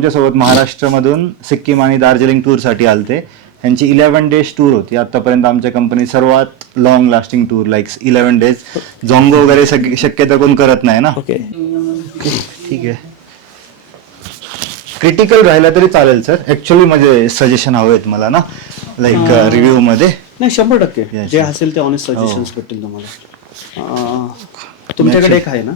माझ्यासोबत महाराष्ट्रामधून सिक्कीम आणि दार्जिलिंग टूरसाठी आलते. यांची 11 डेज टूर होती. आतापर्यंत आमच्या कंपनी सर्वात long lasting tour like 11 days. Dzongu वगैरे शक्यता कोण करत नाही ना. ओके ठीक आहे. क्रिटिकल राहिला तरी चालेल सर. ऍक्च्युली माझे सजेशन हवेत मला ना, लाईक रिव्ह्यू मध्ये. नाही 100% जे असेल ते ऑनेस्ट सजेशन्स भेटतील तुम्हाला. तुमच्याकडे एक आहे ना?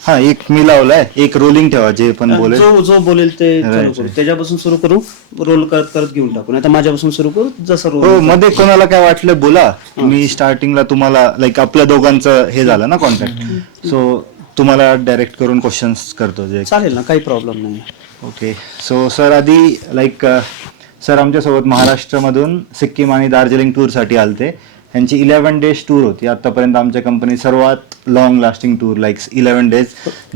हा, एक मी लावलाय. एक रोलिंग ठेवा, जे पण बोलेल जो बोलेल ते चालू करू. त्याच्यापासून सुरू करू, रोल करत करत घेऊन टाकू. नाही तर माझ्यापासून सुरू करू, जसं हो. रोल. मध्ये कोणाला काय वाटलं बोला. मी स्टार्टिंगला तुम्हाला लाईक आपल्या दोघांचं हे झालं ना कॉन्टॅक्ट, सो तुम्हाला डायरेक्ट करून क्वेश्चन्स करतो जे. चालेल ना, काही प्रॉब्लेम नाही. ओके. सो सर आधी लाईक सर आमच्यासोबत महाराष्ट्रामधून सिक्कीम आणि दार्जिलिंग टूरसाठी आलते. यांची 11 डेज टूर होती. आतापर्यंत आमच्या कंपनी सर्वात long lasting tour like 11 days.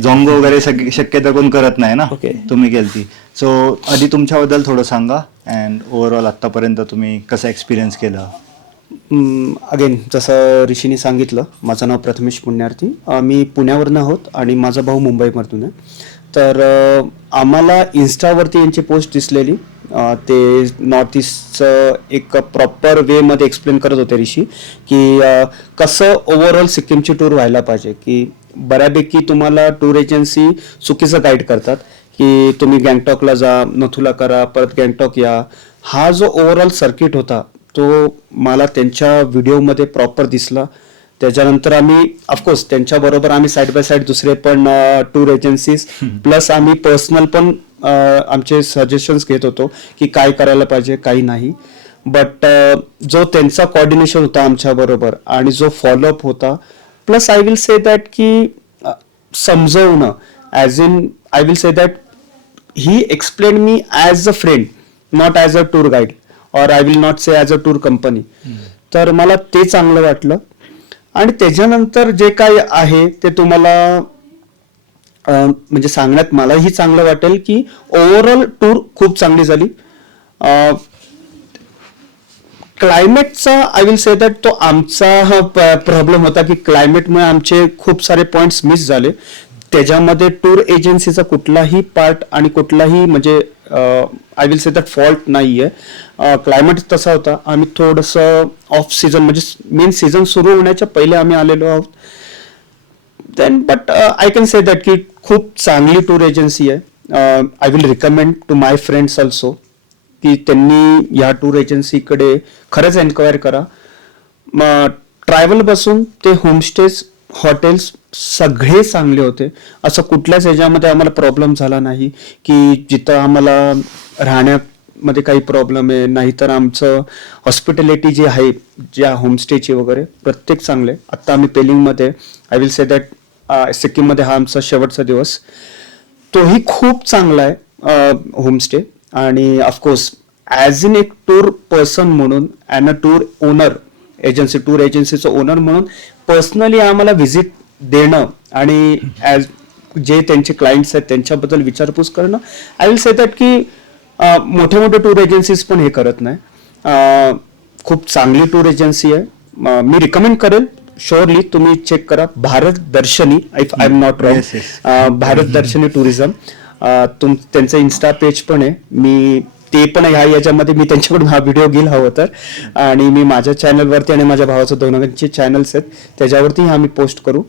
Dzongu वगैरे शक्यता कोण करत नाही ना. ओके. तुम्ही केलती. सो आधी तुमच्याबद्दल थोडं सांगा अँड ओव्हरऑल आतापर्यंत तुम्ही कसं एक्सपिरियन्स केलं. अगेन जसं ऋषीने सांगितलं, माझं नाव प्रथमेश पुण्यार्थी. मी पुण्यावरनं आहोत आणि माझा भाऊ मुंबईमधून आहे. तर आम्हाला इन्स्टावरती यांची पोस्ट दिसलेली. ते नॉर्थ ईस्टचं एक प्रॉपर वेमध्ये एक्सप्लेन करत होते ऋषी, की कसं ओव्हरऑल सिक्कीमची टूर व्हायला पाहिजे. की बऱ्यापैकी तुम्हाला टूर एजन्सी चुकीचं गाईड करतात, की तुम्ही गँगटॉकला जा, नथुला करा, परत गँगटॉक या. हा जो ओव्हरऑल सर्किट होता तो मला त्यांच्या व्हिडिओमध्ये प्रॉपर दिसला. त्याच्यानंतर आम्ही ऑफकोर्स त्यांच्याबरोबर आम्ही साईड बाय साईड दुसरे पण टूर एजन्सीज प्लस आम्ही पर्सनल पण आमचे सजेशन्स घेत होतो, की काय करायला पाहिजे काही नाही. बट जो त्यांचा कोऑर्डिनेशन होता आमच्याबरोबर आणि जो फॉलोअप होता, plus I will say that की समजवणं, as in I will say that he explain me as a friend, not as a tour guide, और I will not say as a tour company. तर मला ते चांगलं वाटलं. आणि त्याच्यानंतर जे काय आहे ते तुम्हाला म्हणजे सांगण्यात मलाही चांगलं वाटेल, की ओव्हरऑल टूर खूप चांगली झाली. क्लायमेटचा आय विल से दॅट तो आमचा प्रॉब्लेम होता, की क्लायमेटमुळे आमचे खूप सारे पॉइंट्स मिस झाले. त्याच्यामध्ये टूर एजन्सीचा कुठलाही पार्ट आणि कुठलाही म्हणजे I will say that fault नाही आहे. क्लायमेट तसा होता. आम्ही थोडंसं ऑफ सीझन म्हणजे मेन सीझन सुरू होण्याच्या पहिले आम्ही आलेलो आहोत. Then but I can say that की खूप चांगली टूर एजन्सी आहे. I will recommend to my friends also, की त्यांनी या टूर एजन्सीकडे खरंच एन्क्वायर करा. ट्रॅव्हल पासून ते होमस्टेज, हॉटेल्स सगळे चांगले होते. असं कुठल्याच ह्याच्यामध्ये आम्हाला प्रॉब्लेम झाला नाही, की जिथं आम्हाला राहण्यामध्ये काही प्रॉब्लेम आहे. नाहीतर आमचं हॉस्पिटॅलिटी जी आहे, ज्या होमस्टेची वगैरे प्रत्येक चांगले. आत्ता आम्ही पेलिंगमध्ये, आय विल से दॅट सिक्कीममध्ये हा आमचा शेवटचा दिवस, तोही खूप चांगला आहे होमस्टे. आणि ऑफकोर्स ॲज इन एक टूर पर्सन म्हणून and a tour owner agency, tour एजन्सीचं ओनर म्हणून पर्सनली आम्हाला व्हिजिट देणं आणि ॲज जे त्यांचे क्लायंट्स आहेत त्यांच्याबद्दल विचारपूस करणं, आय विल से दॅट की मोठे मोठे टूर एजन्सीज पण हे करत नाही. खूप चांगली टूर एजन्सी आहे. मी रिकमेंड करेल, शुअरली तुम्ही चेक करा. भारत दर्शनी, if I am not wrong, Bharat दर्शनी टुरिझम. त्यांचं इन्स्टा पेज पण आहे. मी ते पण याच्यामध्ये मी त्यांच्याकडून हा व्हिडिओ घेईल हवं तर. आणि मी माझ्या चॅनलवरती आणि माझ्या भावाचं दोघांचे चॅनल्स आहेत त्याच्यावरती आम्ही पोस्ट करू.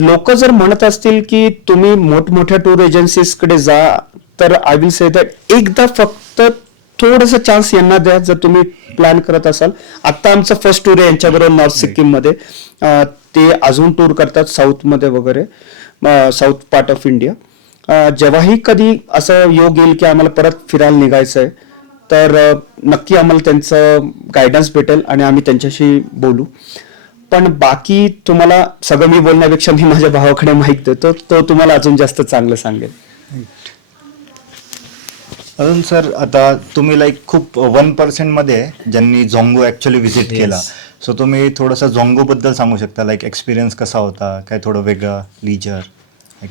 लोक जर म्हणत असतील की तुम्ही मोठमोठ्या टूर एजन्सीजकडे जा, तर आय विल से दॅट एकदा फक्त थोडंसं चान्स यांना द्या जर तुम्ही प्लॅन करत असाल. आत्ता आमचं फर्स्ट टूर आहे यांच्याबरोबर नॉर्थ सिक्कीममध्ये. ते अजून टूर करतात साऊथमध्ये वगैरे, साऊथ पार्ट ऑफ इंडिया. जेव्हाही कधी असं योग येईल की आम्हाला परत फिरायला निघायचं आहे, तर नक्की आम्हाला त्यांचं गायडन्स भेटेल आणि आम्ही त्यांच्याशी बोलू. पण बाकी तुम्हाला सगळं मी बोलण्यापेक्षा मी माझ्या भावाकडे माहिती देतो, तो तुम्हाला अजून जास्त चांगलं सांगेल. अजून सर, आता तुम्ही लाईक खूप 1% मध्ये ज्यांनी झोंगो ऍक्च्युअली व्हिजिट केला, सो तुम्ही थोडंसं झोंगो बद्दल सांगू शकता, लाईक एक्सपिरियन्स कसा होता, काय थोडं वेगळं लीजर.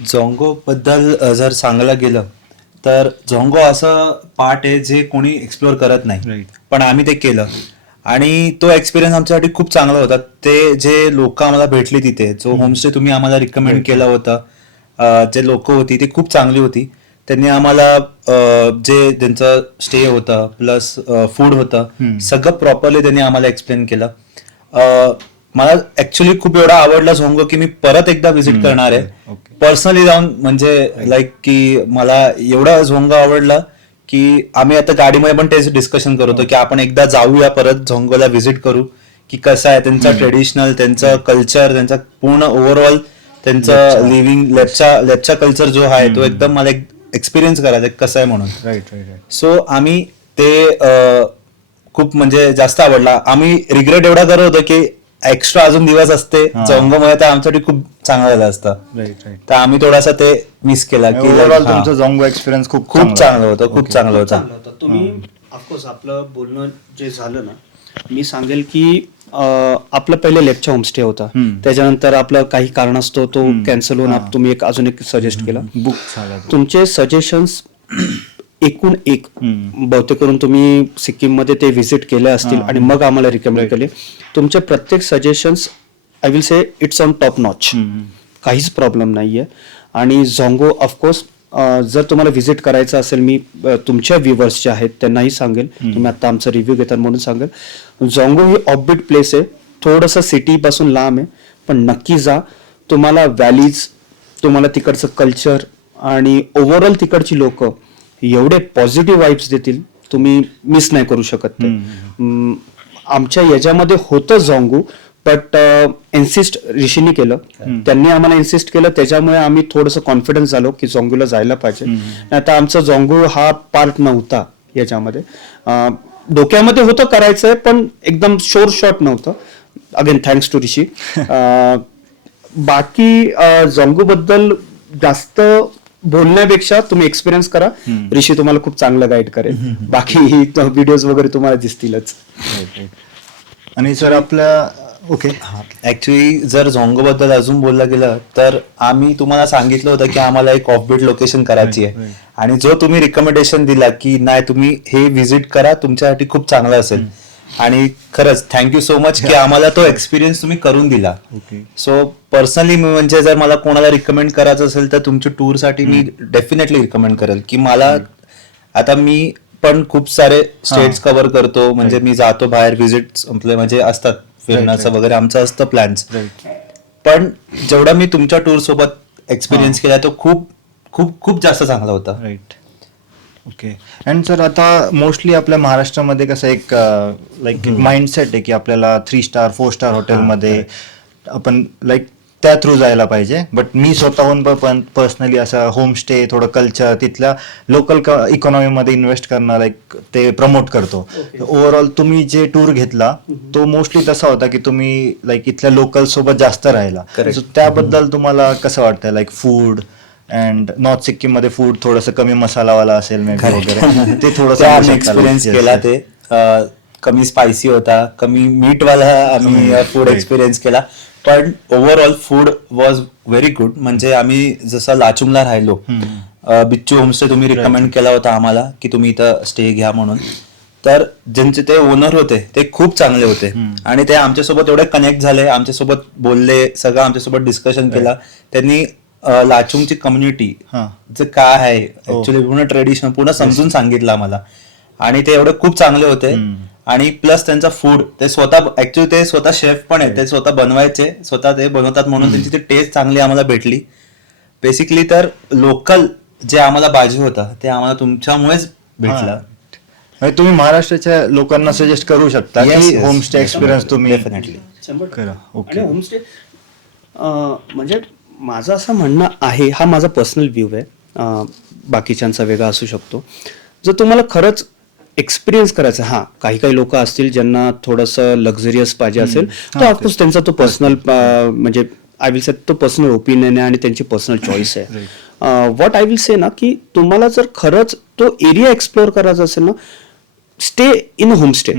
झोंगो बद्दल जर सांगायला गेलं तर झोंगो असं पार्ट आहे जे कोणी एक्सप्लोअर करत नाही, पण आम्ही ते केलं आणि तो एक्सपिरियन्स आमच्यासाठी खूप चांगला होता. ते जे लोक आम्हाला भेटले तिथे, जो होमस्टे तुम्ही आम्हाला रिकमेंड केला होता, जे लोक होती ती खूप चांगली होती. त्यांनी आम्हाला जे त्यांचं स्टे होतं प्लस फूड होतं सगळं प्रॉपरली त्यांनी आम्हाला एक्सप्लेन केलं. मला ऍक्च्युली खूप एवढा आवडला झोंगो की मी परत एकदा व्हिजिट करणार आहे पर्सनली जाऊन. म्हणजे लाईक की मला एवढा झोंगो आवडला की आम्ही आता गाडीमध्ये पण तेच डिस्कशन करत होतो की आपण एकदा जाऊया परत झोंगोला व्हिजिट करू की कसं आहे त्यांचं ट्रेडिशनल, त्यांचं कल्चर, त्यांचा पूर्ण ओव्हरऑल त्यांचं लिव्हिंग लेपचा कल्चर जो आहे तो एकदम मला एक्सपिरियन्स करायचा कसं आहे म्हणून. राईट. सो आम्ही ते खूप म्हणजे जास्त आवडला. आम्ही रिग्रेट एवढा करत होतो की एक्स्ट्रा अजून दिवस असते झोंगोमध्ये तर आमच्यासाठी खूप चांगलं झालं असतं. राईट. तर आम्ही थोडासा ते मिस केला की ओव्हरऑल तुमचं झोंगो एक्सपिरियन्स खूप चांगलं होतं, खूप चांगलं होतं. चांगलं होतं. तुम्ही ऑफकोर्स आपलं बोलणं जे झालं ना, मी सांगेल की आपलं पहिले लेपचा होमस्टे होता, त्याच्यानंतर आपलं काही कारणास्तव तो कॅन्सल होऊन तुम्ही अजून एक सजेस्ट केला. बुक झाला. तुमचे सजेशन्स एकूण एक बहुतेक करून तुम्ही सिक्कीम मध्ये ते व्हिजिट केले असतील आणि मग आम्हाला रिकमेंड केले. तुमचे प्रत्येक suggestions I will say it's on top notch, काहीच प्रॉब्लेम नाहीये. आणि झोंगो ऑफकोर्स जर तुम्हाला व्हिजिट करायचं असेल, मी तुमच्या व्ह्युअर्स जे आहेत त्यांनाही सांगेल, तुम्ही आता आमचा रिव्ह्यू घेतात म्हणून सांगेल, झोंगो ही ऑफबीट प्लेस आहे, थोडंसं सिटी पासून लांब आहे, पण नक्की जा. तुम्हाला व्हॅलीज, तुम्हाला तिकडचं कल्चर आणि ओव्हरऑल तिकडची लोक एवढे पॉझिटिव्ह वाईब्स देतील, तुम्ही मिस नाही करू शकत ते. आमच्या याच्यामध्ये होतं झोंगो, बट इन्सिस्ट ऋषीने केलं, त्यांनी आम्हाला इन्सिस्ट केलं, त्याच्यामुळे आम्ही थोडंसं कॉन्फिडन्स झालो की झोंगोला जायला पाहिजे. आता आमचा झोंगो हा पार्ट नव्हता याच्यामध्ये, डोक्यामध्ये होतं करायचंय पण एकदम शोर शॉट नव्हतं. अगेन थँक्स टू ऋषी. बाकी झोंगो बद्दल जास्त बोलण्यापेक्षा तुम्ही एक्सपिरियन्स करा, ऋषी तुम्हाला खूप चांगलं गाईड करेल. बाकी व्हिडिओज वगैरे तुम्हाला दिसतीलच. आणि सर आपल्या ओके ऍक्च्युली जर झोंगो बद्दल अजून बोललं गेलं तर आम्ही तुम्हाला सांगितलं होतं की आम्हाला एक ऑफबीट लोकेशन करायची आहे, आणि जो तुम्ही रिकमेंडेशन दिला की नाही तुम्ही हे व्हिजिट करा, तुमच्यासाठी खूप चांगलं असेल. आणि खरंच थँक्यू सो मच की आम्हाला तो एक्सपिरियन्स तुम्ही करून दिला. सो पर्सनली म्हणजे जर मला कोणाला रिकमेंड करायचं असेल तर तुमच्या टूरसाठी मी डेफिनेटली रिकमेंड करेल. की मला आता मी पण खूप सारे स्टेट्स कव्हर करतो, म्हणजे मी जातो बाहेर व्हिजिट म्हणजे असतात फिरण्याचं वगैरे आमचं असतं प्लॅन्स, पण जेवढा मी तुमच्या टूर सोबत एक्सपिरियन्स केला तो खूप खूप खूप जास्त चांगला होता. राईट. ओके. अँड सर आता मोस्टली आपल्या महाराष्ट्रामध्ये कसं एक लाईक माइंडसेट आहे की आपल्याला 3 स्टार 4 स्टार हॉटेलमध्ये आपण लाईक त्या थ्रू जायला पाहिजे. बट मी स्वतःहून पण पर्सनली असं होमस्टे, थोडं कल्चर, तिथल्या लोकल इकॉनॉमीमध्ये इन्व्हेस्ट करणं लाईक ते प्रमोट करतो. ओव्हरऑल तुम्ही जे टूर घेतला तो मोस्टली तसा होता की तुम्ही लाईक इथल्या लोकल सोबत जास्त राहिला. So त्याबद्दल तुम्हाला कसं वाटतं, like food and north Sikkim मध्ये फूड थोडंसं कमी मसालावाला असेल मे बी वगैरे, ते थोडंसं एक्सपिरियन्स केला. ते कमी स्पायसी होता, कमी मीटवाला आम्ही फूड एक्सपिरियन्स केला, पण overall food was very good. म्हणजे आम्ही जसं लाचुंगला राहिलो, बिच्चू होमस्टे तुम्ही रिकमेंड केला होता आम्हाला की तुम्ही इथं स्टे घ्या म्हणून, तर ज्यांचे ते ओनर होते ते खूप चांगले होते आणि ते आमच्यासोबत एवढे कनेक्ट झाले, आमच्यासोबत बोलले, सगळं आमच्यासोबत डिस्कशन केला त्यांनी. लाचुंगची कम्युनिटी जे काय आहे ऍक्च्युली पूर्ण ट्रेडिशन पूर्ण समजून सांगितलं आम्हाला, आणि ते एवढे खूप चांगले होते. आणि प्लस त्यांचा फूड, ते स्वतः ऍक्च्युली ते स्वतः शेफ पण आहे, ते स्वतः बनवायचे, स्वतः ते बनवतात म्हणून त्यांची ती टेस्ट चांगली आम्हाला भेटली. बेसिकली तर लोकल जे आम्हाला पाहिजे होतं ते आम्हाला तुमच्यामुळेच भेटलं. तुम्ही महाराष्ट्राच्या लोकांना सजेस्ट करू शकता की होमस्टे एक्सपिरियन्स तुम्ही डेफिनेटली करा. आणि होमस्टे म्हणजे माझं असं म्हणणं आहे, हा माझा पर्सनल व्ह्यू आहे, बाकीच्यांचा वेगळा असू शकतो. जर तुम्हाला खरंच एक्सपिरियन्स करायचा, हा काही काही लोक असतील ज्यांना थोडंसं लक्झरियस पाहिजे असेल, तर ऑफकोर्स त्यांचा तो पर्सनल म्हणजे आय विल से तो पर्सनल ओपिनियन आहे आणि त्यांची पर्सनल चॉईस आहे. व्हॉट आय विल से ना की तुम्हाला जर खरंच तो एरिया एक्सप्लोअर करायचा असेल ना, स्टे इन होमस्टे.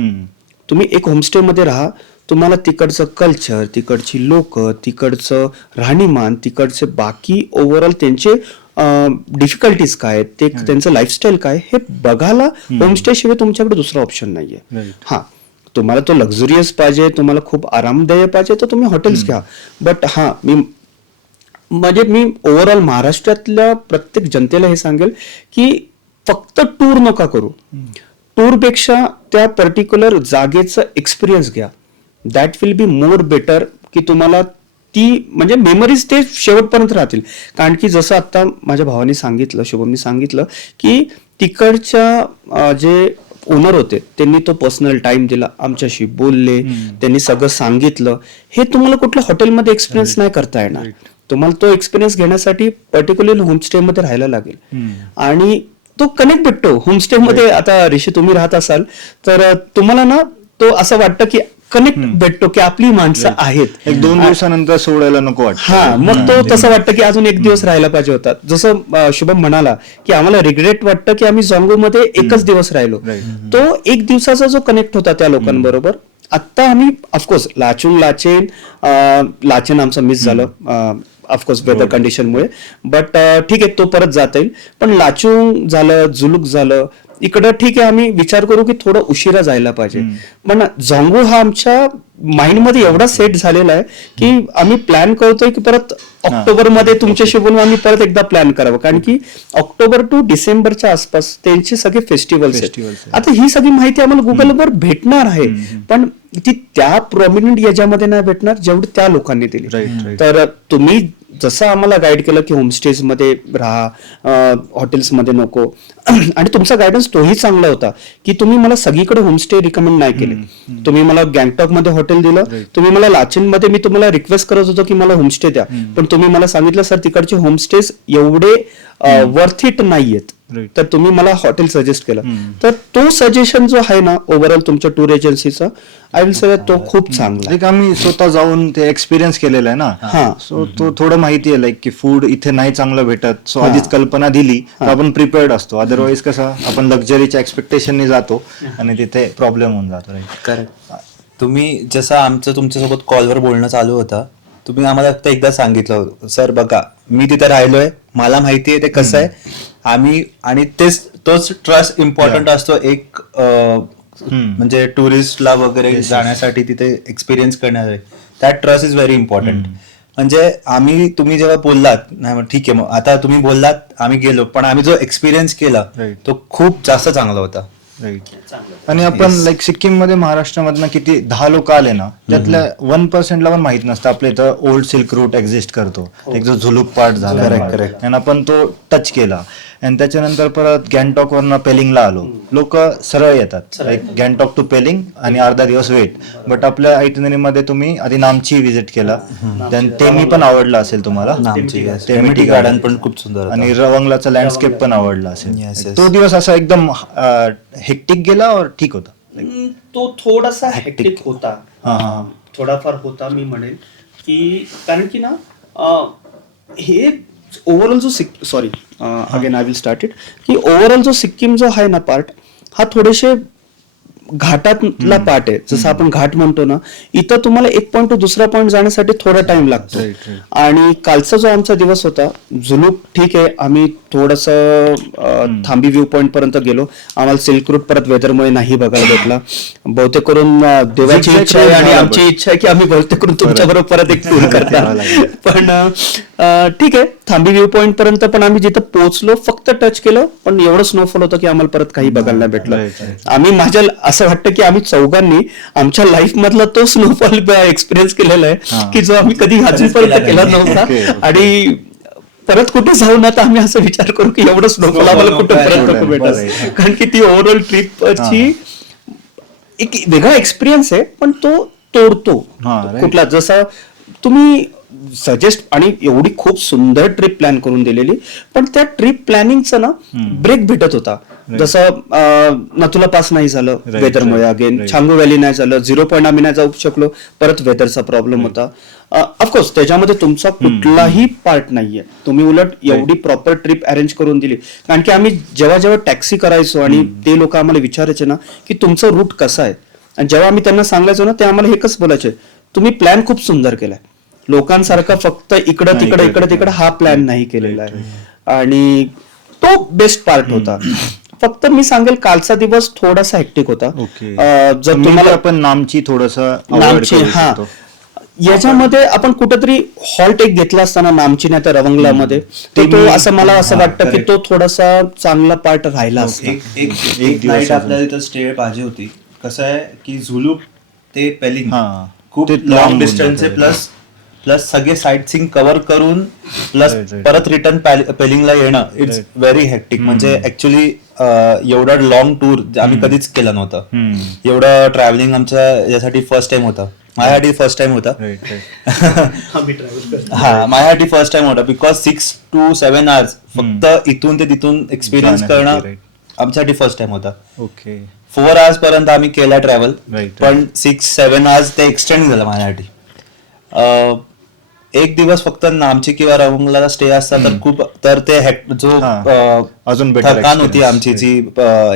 तुम्ही एक होमस्टेमध्ये राहा, तुम्हाला तिकडचं कल्चर, तिकडची लोक, तिकडचं राहणीमान, तिकडचे बाकी ओव्हरऑल त्यांचे डिफिकल्टीज काय, ते त्यांचं लाईफस्टाईल काय हे बघायला होमस्टे शिवाय तुमच्याकडे दुसरा ऑप्शन नाहीये. हा, तुम्हाला तो लक्झरियस पाहिजे, तुम्हाला खूप आरामदायक पाहिजे तर तुम्ही हॉटेल्स घ्या. बट हा, मी म्हणजे मी ओव्हरऑल महाराष्ट्रातल्या प्रत्येक जनतेला हे सांगेल की फक्त टूर नका करू. टूरपेक्षा त्या पर्टिक्युलर जागेचं एक्सपिरियन्स घ्या. That will be more better की तुम्हाला ती म्हणजे मेमरीज ते शेवटपर्यंत राहतील. कारण की जसं आता माझ्या भावाने सांगितलं, शुभमनी सांगितलं की तिकडच्या जे ओनर होते त्यांनी तो पर्सनल टाइम दिला, आमच्याशी बोलले, त्यांनी सगळं सांगितलं. हे तुम्हाला कुठल्या हॉटेलमध्ये एक्सपिरियन्स नाही करता येणार. तुम्हाला तो एक्सपिरियन्स घेण्यासाठी पर्टिक्युलरली होमस्टे मध्ये राहायला लागेल आणि तो कनेक्ट भेटतो होमस्टे मध्ये. आता ऋषी तुम्ही राहत असाल तर तुम्हाला ना तो असं वाटतं की कनेक्ट भेटतो की आपली माणसं आहेत. एक 2 दिवसानंतर सोडायला नको वाटतं. हा, मग तो तसं वाटतं की अजून 1 दिवस राहायला पाहिजे होता. जसं शुभम म्हणाला की आम्हाला रिग्रेट वाटतं की आम्ही झोंगो मध्ये 1च दिवस राहिलो. तो 1 दिवसाचा जो कनेक्ट होता त्या लोकांबरोबर. आता आम्ही ऑफकोर्स लाचेन आमचं मिस झालं ऑफकोर्स वेदर कंडिशनमुळे, बट ठीक आहे तो परत जाता येईल. पण लाचुंग झालं, जुलूक झालं, इकडं ठीक आहे आम्ही विचार करू की थोडं उशिरा जायला पाहिजे. पण झोंगो हा आमच्या माइंडमध्ये एवढा सेट झालेला आहे की आम्ही प्लॅन करतोय की परत ऑक्टोबरमध्ये तुमच्याशी बोलून आम्ही परत एकदा प्लॅन करावं. कारण की ऑक्टोबर टू डिसेंबरच्या आसपास त्यांचे सगळे फेस्टिवल्स आहेत. आता ही सगळी माहिती आम्हाला गुगलवर भेटणार आहे, पण ती त्या प्रॉमिनंट याच्यामध्ये नाही भेटणार जेवढी त्या लोकांनी दिली. तर तुम्ही जसं आम्हाला गाईड केलं की होमस्टेज मध्ये राहा, हॉटेल्समध्ये नको, आणि तुमचा गायडन्स तोही चांगला होता की तुम्ही मला सगळीकडे होमस्टे रिकमेंड नाही केले. तुम्ही मला गँगटॉक मध्ये हॉटेल दिलं, तुम्ही मला लाचेन मध्ये मी तुम्हाला रिक्वेस्ट करत होतो की मला होमस्टे द्या, पण तुम्ही मला सांगितलं सर तिकडचे होमस्टेज एवढे वर्थ इट नाहीयेत, तर तुम्ही मला हॉटेल सजेस्ट केलं. तर तो सजेशन जो आहे ना ओव्हरऑल तुमच्या टूर एजन्सीचा, आय विल से तो खूप चांगला. लाईक आम्ही स्वतः जाऊन ते एक्सपिरियन्स केलेलं आहे ना, सो तो थोडं माहिती आहे लाईक की फूड इथे नाही चांगलं भेटत. सो आधीच कल्पना दिली तर आपण प्रिपेअर्ड असतो. अदरवाईज कसं आपण लक्झरीच्या एक्सपेक्टेशनने जातो आणि तिथे प्रॉब्लेम होऊन जातो. करेक्ट. तुम्ही जसं आमचं तुमच्यासोबत कॉलवर बोलणं चालू होतं, तुम्ही आम्हाला फक्त एकदा सांगितलं सर बघा मी तिथे राहिलोय, मला माहिती आहे ते कसं आहे. आम्ही आणि तोच ट्रस्ट इम्पॉर्टंट असतो एक म्हणजे टुरिस्टला वगैरे जाण्यासाठी, तिथे एक्सपिरियन्स करण्यासाठी. That trust is very important. म्हणजे तुम्ही जेव्हा बोललात नाही मग ठीक आहे, मग आता तुम्ही बोललात आम्ही गेलो, पण आम्ही जो एक्सपिरियन्स केला तो खूप जास्त चांगला होता. आणि आपण लाईक सिक्कीम मध्ये महाराष्ट्रामधनं किती 10 लोक आले ना, त्यातल्या 1% ला पण माहित नसतं आपल्या इथं ओल्ड सिल्क रूट एक्झिस्ट करतो. एक जो झुलूक पार्ट झाला, करेक्ट, आणि आपण तो टच केला. आणि त्याच्यानंतर परत गँगटॉक वरनं पेलिंगला आलो. लोक सरळ येतात लाईक गँगटॉक टू पेलिंग आणि अर्धा दिवस वेट. बट आपल्या आयटिनरी मध्ये तुम्ही आधी नामची विजिट केला, ते मी पण आवडलं असेल तुम्हाला, टेमिटी गार्डन पण खूप सुंदर, आणि रवंगलाचा लँडस्केप पण आवडला असेल. तो दिवस असा एकदम हेक्टिक गेला और ठीक होता? तो थोडासा हेक्टिक होता, थोडाफार होता मी म्हणेल की, कारण की ना हे ओव्हरऑल जो again I will start it की ओव्हरऑल जो सिक्कीम जो आहे ना पार्ट, हा थोडेसे घाटातला पार्ट आहे. जसं आपण घाट म्हणतो ना, इथं तुम्हाला एक पॉईंट टू दुसरा पॉईंट जाण्यासाठी थोडा टाइम लागतो. आणि कालचा जो आमचा दिवस होता झुलूक, ठीक आहे आम्ही थोडस थांबी व्ह्यू पॉईंट पर्यंत गेलो. आम्हाला सिल्क रूट परत वेदरमुळे नाही बघायला भेटला. बहुतेक करून देवाची इच्छा आहे आणि आमची इच्छा आहे की आम्ही बहुतेक करून तुमच्याबरोबर परत एक टूर करता. पण ठीक आहे, थांबी व्ह्यू पॉईंट पर्यंत पण आम्ही जिथं पोहोचलो फक्त टच केलं, पण एवढं स्नोफॉल होतं की आम्हाला परत काही बघायला नाही भेटलं. आम्ही असं वाटतं की आम्ही चौघांनी आमच्या लाईफ मधला तो स्नोफॉल एक्सपिरियन्स केलेला आहे की जो आम्ही कधी अजूनपर्यंत केला नव्हता. आणि परत कुठे जाऊ ना तर आम्ही असं विचार करू की एवढं स्नोफॉल आम्हाला कुठे परत भेटत. कारण की ती ओव्हरऑल ट्रिपची एक वेगळा एक्सपिरियन्स आहे, पण तो तोडतो कुठला. जसा तुम्ही सजेस्ट आणि एवढी खूप सुंदर ट्रिप प्लॅन करून दिलेली, पण त्या ट्रिप प्लॅनिंगचं ना ब्रेक भेटत होता. जसं नथुला पास नाही झालं वेदरमुळे, अगेन छांगू व्हॅली नाही झालं, 0 पॉईंट आम्ही नाही जाऊ शकलो, परत वेदरचा प्रॉब्लेम होता. ऑफकोर्स त्याच्यामध्ये तुमचा कुठलाही पार्ट नाहीये. तुम्ही उलट एवढी प्रॉपर ट्रिप अरेंज करून दिली. कारण की आम्ही जेव्हा टॅक्सी करायचो आणि ते लोक आम्हाला विचारायचे ना की तुमचं रूट कसं आहे, आणि जेव्हा आम्ही त्यांना सांगायचो ना ते आम्हाला हे कसं बोलायचे, तुम्ही प्लॅन खूप सुंदर केलाय, लोकांसारखा फक्त इकडं तिकडं हा प्लॅन नाही केलेला आहे. आणि तो बेस्ट पार्ट होता. फक्त मी सांगेल कालचा दिवस थोडासा हेक्टिक होता. जर तुम्हाला आपण नामची याच्यामध्ये आपण कुठेतरी हॉल्ट एक घेतला असताना नामची नाही तर रवंगलामध्ये तो असं मला असं वाटतं की तो थोडासा चांगला पार्ट राहिला असता. एक नाईट आपल्याला तिथं स्टे पाहिजे होती. कसं आहे की झुलू ते पेलिंग हा. खूप ते लॉंग लांब डिस्टन्स आहे, प्लस सगळे साईट सीइंग कव्हर करून प्लस Right. परत रिटर्न पेलिंगला येणं इट्स व्हेरी हेक्टिक. म्हणजे ऍक्च्युली एवढा लॉंग टूर आम्ही कधीच केला नव्हता. एवढं ट्रॅव्हलिंग आमच्या यासाठी फर्स्ट टाइम होता. माझ्यासाठी फर्स्ट टाइम होता. हा माझ्यासाठी फर्स्ट टाइम होता. बिकॉज 6 to 7 hours फक्त इथून ते तिथून एक्सपिरियन्स करणं right. आमच्यासाठी फर्स्ट टाइम होता. ओके 4 hours पर्यंत आम्ही केला ट्रॅव्हल, Right. पण 6-7 hours ते एक्सटेंड झालं माझ्यासाठी. एक दिवस फक्त नामची किंवा रवंगला स्टे असता तर खूप तर ते जो अजून better थकान होती experience. आमची जी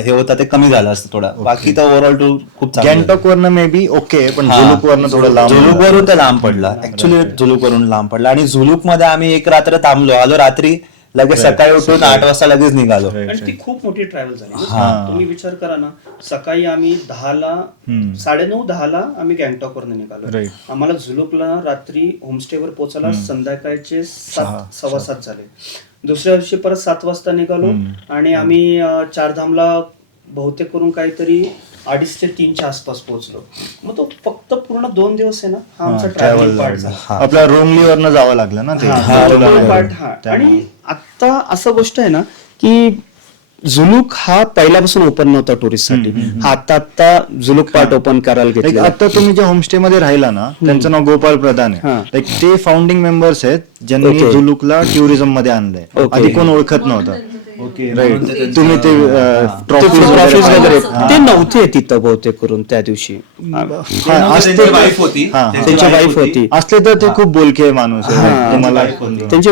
हे होता ते कमी झालं असतं थोडा. बाकी तर ओव्हरऑल टूर खूप चांगला होता. गॅंगटॉक वरनं मे बी ओके, पण हा. झुलुक वरनं थोडं लांब झुलुक वरून तर लांब पडला. ऍक्च्युली झुलुक वरून लांब पडला आणि झुलुक मध्ये आम्ही एक रात्र थांबलो. आलो रात्री, लगेच सकाळी उठून 8 वाजता लगेच निघालो. आणि ती खूप मोठी ट्रॅव्हल झाली ना. तुम्ही विचार करा ना, सकाळी आम्ही 9:30 आम्ही गँगटॉक वरून निघालो. Right. आम्हाला झुलुकला रात्री होमस्टेवर पोहोचायला संध्याकाळचे 7:15 झाले. दुसऱ्या दिवशी परत 7 वाजता निघालो आणि आम्ही चारधामला बहुतेक करून काहीतरी 2:30 ते 3च्या आसपास पोहोचलो. मग तो फक्त पूर्ण 2 दिवस आहे ना, हा आमचा ट्रॅव्हलिंग पार्ट झाला. आपल्या रोमली वरनं जावं लागलं ना ते. आणि आता असं गोष्ट आहे ना की झुलुक हा पहिल्यापासून ओपन नव्हता टुरिस्टसाठी. हा आता झुलुक पार्ट ओपन करायला Like, घेतला. आता तुम्ही ज्या होमस्टे मध्ये राहिला ना, त्यांचं नाव गोपाल प्रधान आहे. हा. Like, ते फाउंडिंग मेंबर्स आहेत ज्यांनी Okay. झुलुकला टुरिझम मध्ये आणलंय. Okay. आधी कोण ओळखत नव्हतं. ओके राईट, तुम्ही ते ट्रॉफीज वगैरे हा. ते नव्हते तिथं बहुतेक करून त्या दिवशी. त्यांची वाईफ होती. हा. त्यांची वाईफ होती. असले तर ते खूप बोलके माणूस आहे. हा. तुम्हाला त्यांचे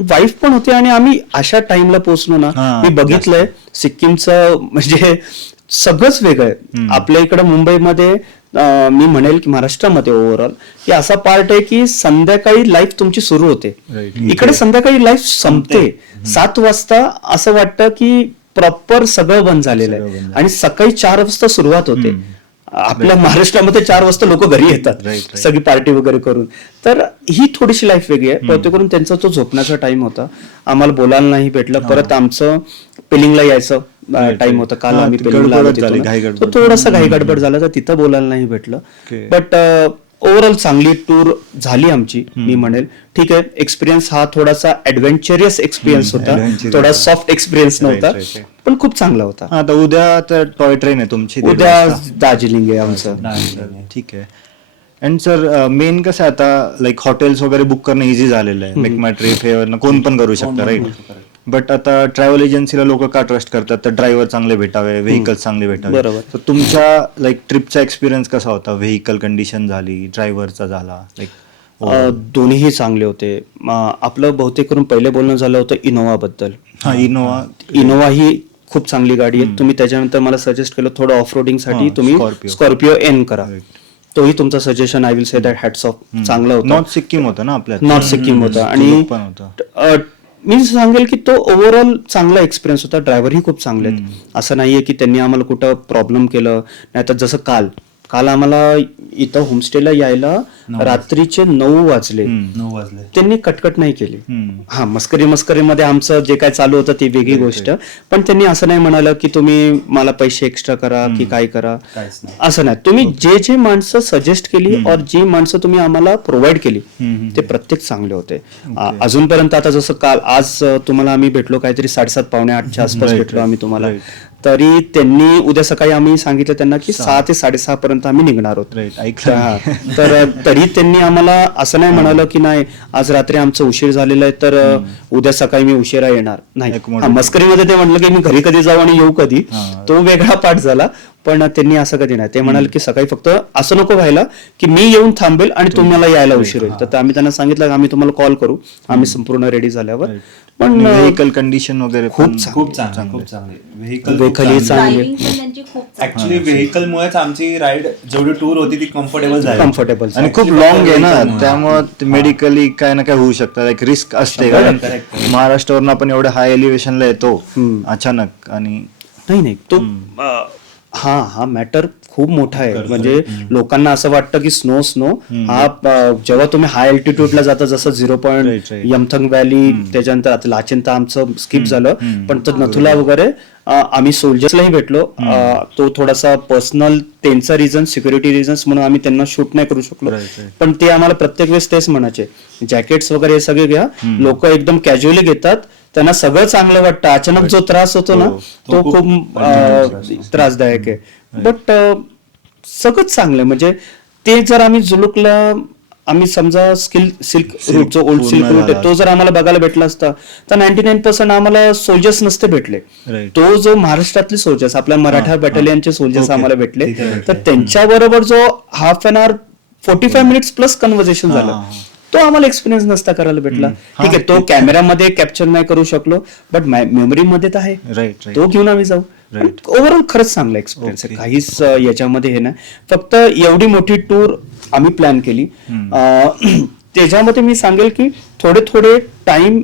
वाईफ पण होते आणि आम्ही अशा टाइमला पोहोचलो ना. हा, मी बघितलंय सिक्कीमचं म्हणजे सगळंच वेगळं आहे. आपल्या इकडं मुंबईमध्ये मी म्हणेल की महाराष्ट्रामध्ये ओव्हरऑल की असा पार्ट आहे की संध्याकाळी लाईफ तुमची सुरू होते. Right. इकडे संध्याकाळी लाईफ संपते 7 वाजता. असं वाटतं की प्रॉपर सगळं बंद झालेलं आहे आणि सकाळी 4 वाजता सुरुवात होते. आपल्या महाराष्ट्रामध्ये 4 वाजता लोक घरी येतात Right. सगळी पार्टी वगैरे करून. तर ही थोडीशी लाईफ वेगळी आहे. बहुतेक करून त्यांचा तो झोपण्याचा टाइम होता. आम्हाला बोलायला नाही भेटलं. परत आमचं पेलिंगला यायचं टाइम होता. काल हा, आम्ही ते पेलिंगला गडबडच आलो झाली, तिथून. घाईगडबड. तर थोडासा घाई गडबड झाला तर तिथं बोलायला नाही भेटलं. Okay. बट ओव्हरऑल चांगली टूर झाली आमची. मी म्हणेल ठीक आहे. एक्सपिरियन्स हा थोडासा ऍडव्हेंचरियस एक्सपिरियन्स होता. adventurous. थोडा सॉफ्ट एक्सपिरियन्स नव्हता, right, right. पण खूप चांगला होता. हा, आता उद्या तर टॉय ट्रेन आहे तुमची. उद्या दार्जिलिंग आहे आमचं. ठीक आहे. अँड सर मेन कसं आहे आता, लाईक हॉटेल्स वगैरे बुक करणं इझी झालेलं आहे. मेक माय ट्रिप हे कोण पण करू शकतं, राईट. बट आता ट्रॅव्हल एजन्सीला लोक का ट्रस्ट करतात, तर ड्रायव्हर चांगले भेटावे, व्हेकल चांगले भेटावे. बरोबर. तर तुमच्या लाईक ट्रिपचा एक्सपिरियन्स कसा होता? व्हेकल कंडिशन झाली, ड्रायव्हरचा झाला, लाईक दोन्हीही चांगले होते. आपलं बहुतेक करून पहिले बोलणं झालं होतं इनोव्हा बद्दल. हा, इनोव्हा ही खूप चांगली गाडी आहे. तुम्ही त्याच्यानंतर मला सजेस्ट केलं थोडं ऑफ रोडिंग साठी तुम्ही Scorpio. स्कॉर्पिओ एन करा. तोही तुमचा suggestion I will say that hats off चांगला होता. नॉर्थ सिक्कीम होतं ना आपल्यात. नॉर्थ सिक्कीम होता आणि पण होतं. मी सांगेल की तो ओव्हरऑल चांगला एक्सपिरियन्स होता. ड्रायव्हरही खूप चांगले आहेत. असं नाहीये की त्यांनी आम्हाला कुठं प्रॉब्लेम केलं नाही. तर जसं काल आम्हाला इथं होमस्टेला यायला रात्रीचे 9 वाजले. 9 वाजले. त्यांनी कटकट नाही केली. हा, मस्करीमध्ये आमचं जे काय चालू होतं ती वेगळी गोष्ट. पण त्यांनी असं नाही म्हणालं की तुम्ही मला पैसे एक्स्ट्रा करा की काय करा, काहीच नाही. असं नाही. तुम्ही जे माणसं सजेस्ट केली और जी माणसं तुम्ही आम्हाला प्रोव्हाइड केली ते प्रत्येक चांगले होते. अजूनपर्यंत आता जसं आज तुम्हाला आम्ही भेटलो काहीतरी 7:30 पावणे 8च्या आसपास भेटलो आम्ही तुम्हाला. तरी त्यांनी उद्या सकाळी आम्ही सांगितलं त्यांना की 6 ते 6:30 पर्यंत आम्ही निघणार आहोत. तर तरी त्यांनी आम्हाला असं नाही म्हणालं की नाही आज रात्री आमचं उशीर झालेला आहे तर उद्या सकाळी मी उशिरा येणार नाही. मस्करीमध्ये ते म्हटलं की मी घरी कधी जाऊ आणि येऊ कधी, तो वेगळा पाठ झाला. पण त्यांनी असं कधी नाही. ते म्हणाले की सकाळी फक्त असं नको व्हायला की मी येऊन थांबेल आणि तुम्हाला यायला उशीर होईल. तर आम्ही त्यांना सांगितलं की आम्ही तुम्हाला कॉल करू आम्ही संपूर्ण रेडी झाल्यावर. पण व्हेकल कंडिशन वगैरे खूप चांगले. व्हेकल ही चांगली. ऍक्च्युली व्हेकल मुळेच आमची राईड जेवढी टूर होती ती कम्फर्टेबल झाली. कम्फर्टेबल आणि खूप लॉंग आहे ना, त्यामुळे मेडिकली काय ना काय होऊ शकतं. लाईक रिस्क असते, कारण महाराष्ट्रावरून आपण एवढ्या हाय एलिव्हेशनला येतो अचानक. आणि नाही तो हा मॅटर खूप मोठा आहे. म्हणजे लोकांना असं वाटतं की स्नो हा जेव्हा तुम्ही हाय अल्टिट्यूडला जाता, जसं 0 पॉईंट यमथंग व्हॅली, त्याच्यानंतर आता लाचेन तर आमचं स्किप झालं, पण तर नथुला वगैरे आम्ही सोल्जर्सलाही भेटलो. तो थोडासा पर्सनल त्यांचा रिझन, सिक्युरिटी रिझन्स म्हणून आम्ही त्यांना शूट नाही करू शकलो, पण ते आम्हाला प्रत्येक वेळेस तेच म्हणायचे, जॅकेट्स वगैरे हे सगळे घ्या. लोक एकदम कॅज्युअली घेतात, त्यांना सगळं चांगलं वाटतं. अचानक जो त्रास होतो ना तो खूप त्रासदायक आहे. बट सगळंच चांगलं आहे. म्हणजे ते जर आम्ही जुलूकला आम्ही समजा सिल्क रूट, जो ओल्ड सिल्क रूट आहे, तो जर आम्हाला बघायला भेटला असता तर 99% आम्हाला सोल्जर्स नसते भेटले. तो जो महाराष्ट्रातले सोल्जर्स, आपल्या मराठा बटालियनचे सोल्जर्स आम्हाला भेटले, तर त्यांच्याबरोबर जो half an hour 45 minutes plus conversation झालं, तो आम्हाला एक्सपिरियन्स नसता करायला भेटला. ठीक आहे, तो कॅमेरामध्ये कॅप्चर नाही करू शकलो, बट मेमरीमध्ये तर आहे, तो घेऊन आम्ही जाऊ. ओव्हरऑल खरंच चांगला एक्सपिरियन्स आहे, काहीच याच्यामध्ये हे नाही. फक्त एवढी मोठी टूर आम्ही प्लॅन केली, त्याच्यामध्ये मी सांगेल की थोडे थोडे टाइम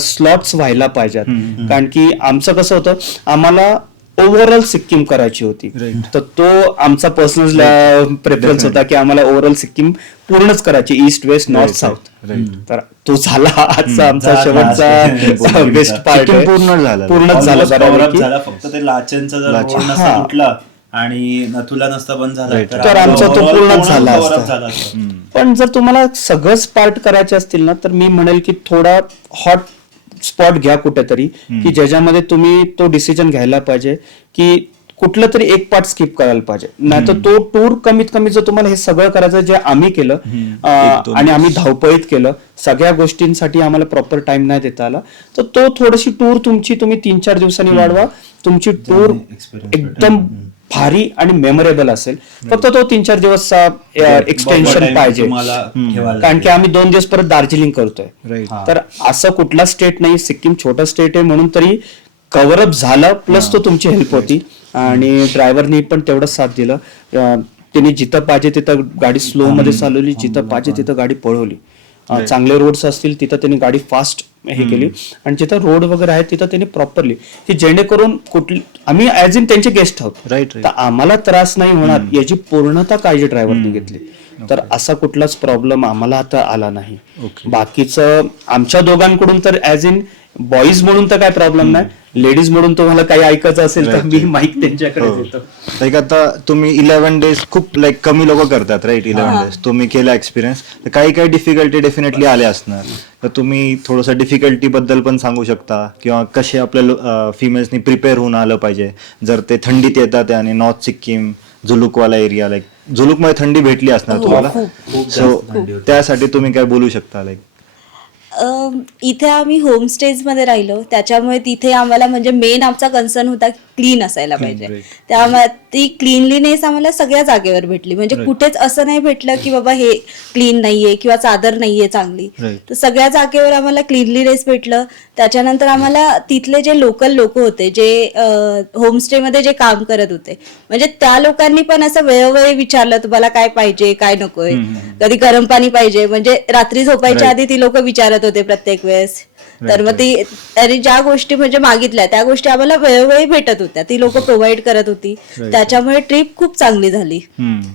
स्लॉट्स व्हायला पाहिजेत. कारण की आमचं कसं होतं, आम्हाला ओव्हरऑल सिक्कीम करायची होती, तर तो आमचा पर्सनल प्रेफरन्स होता की आम्हाला ओव्हरऑल सिक्कीम पूर्णच करायची, ईस्ट वेस्ट नॉर्थ साऊथ. तर तो झाला आजचा आमचा शेवटचा बेस्ट पार्ट, पूर्णच झाला बऱ्यापैकी. फक्त ते लाचेनचा जर रोड नसता तुटला आणि नथुला नसता बंद झाला तर आमचा तो पूर्णच झाला cover up असता. झाला असता. पण जर तुम्हाला सगळंच पार्ट करायचे असतील ना, तर मी म्हणेल की थोडा हॉट स्पॉट घ्या कुठेतरी, की ज्याच्यामध्ये तुम्ही तो डिसिजन घ्यायला पाहिजे की कुठलं तरी एक पार्ट स्किप करायला पाहिजे. नाहीतर तो टूर कमीत कमी जर तुम्हाला हे सगळं करायचं, जे आम्ही केलं आणि आम्ही धावपळीत केलं, सगळ्या गोष्टींसाठी आम्हाला प्रॉपर टाइम नाही देता आला, तर तो थोडीशी टूर तुमची तुम्ही 3-4 दिवसांनी वाढवा. तुमची टूर एकदम भारी आणि मेमोरेबल असेल. फक्त तो 3-4 दिवसचा एक्सटेन्शन पाहिजे, कारण की आम्ही 2 दिवस परत दार्जिलिंग करतोय. तर असं कुठला स्टेट नाही, सिक्कीम छोटा स्टेट आहे म्हणून तरी कव्हरअप झालं, प्लस तो तुमची हेल्प होती आणि ड्रायव्हरनी पण तेवढंच साथ दिलं. त्यांनी जिथं पाहिजे तिथं गाडी स्लो मध्ये चालवली, जिथं पाहिजे तिथं गाडी पळवली. चांगले रोड्स असतील तिथं त्यांनी गाडी फास्ट हे केली, आणि जिथं रोड वगैरे आहे तिथं त्यांनी प्रॉपरली, की जेणेकरून कुठली आम्ही ऍज इन त्यांचे गेस्ट आहोत, तर आम्हाला त्रास नाही होणार याची पूर्णतः काळजी ड्रायव्हरने घेतली. तर असा कुठलाच प्रॉब्लेम आम्हाला आता आला नाही. बाकीचं आमच्या दोघांकडून तर ऍज इन बॉईज म्हणून तर काय प्रॉब्लेम नाही, लेडीज म्हणून तुम्हाला काही ऐकायचं असेल तर मी माईक त्यांच्याकडे देतो. लाईक आता तुम्ही 11 डेज खूप लाईक कमी लोक करतात, राईट? 11 डेज तुम्ही केला एक्सपिरियन्स, तर काही काही डिफिकल्टी डेफिनेटली आल्या असणार, तर तुम्ही थोडंसं डिफिकल्टी बद्दल पण सांगू शकता, किंवा कसे आपल्या फिमेल्सनी प्रिपेअर होऊन आलं पाहिजे जर ते थंडीत येतात आणि नॉर्थ सिक्कीम जुलूकवाला एरिया, लाईक जुलूकमध्ये थंडी भेटली असणार तुम्हाला, सो त्यासाठी तुम्ही काय बोलू शकता? लाईक इथे आम्ही होमस्टेजमध्ये राहिलो, त्याच्यामुळे तिथे आम्हाला म्हणजे मेन आमचा कन्सर्न होता क्लीन असायला पाहिजे. त्यामुळे ती क्लीनलीनेस आम्हाला सगळ्या जागेवर भेटली. म्हणजे कुठेच असं नाही भेटलं की बाबा हे क्लीन नाहीये किंवा चादर नाहीये चांगली, तर सगळ्या जागेवर आम्हाला क्लीनलीनेस भेटलं. त्याच्यानंतर आम्हाला तिथले जे लोकल लोक होते, जे होमस्टेमध्ये जे काम करत होते, म्हणजे त्या लोकांनी पण असं वेळोवेळी विचारलं तुम्हाला काय पाहिजे काय नकोय, कधी गरम पाणी पाहिजे, म्हणजे रात्री झोपायच्या आधी ती लोक विचारत होते प्रत्येक वेळेस. तर मग ती आणि ज्या गोष्टी म्हणजे मागितल्या त्या गोष्टी आम्हाला वेळोवेळी भेटत होत्या, ती लोक प्रोव्हाइड करत होती. त्याच्यामुळे ट्रिप खूप चांगली झाली.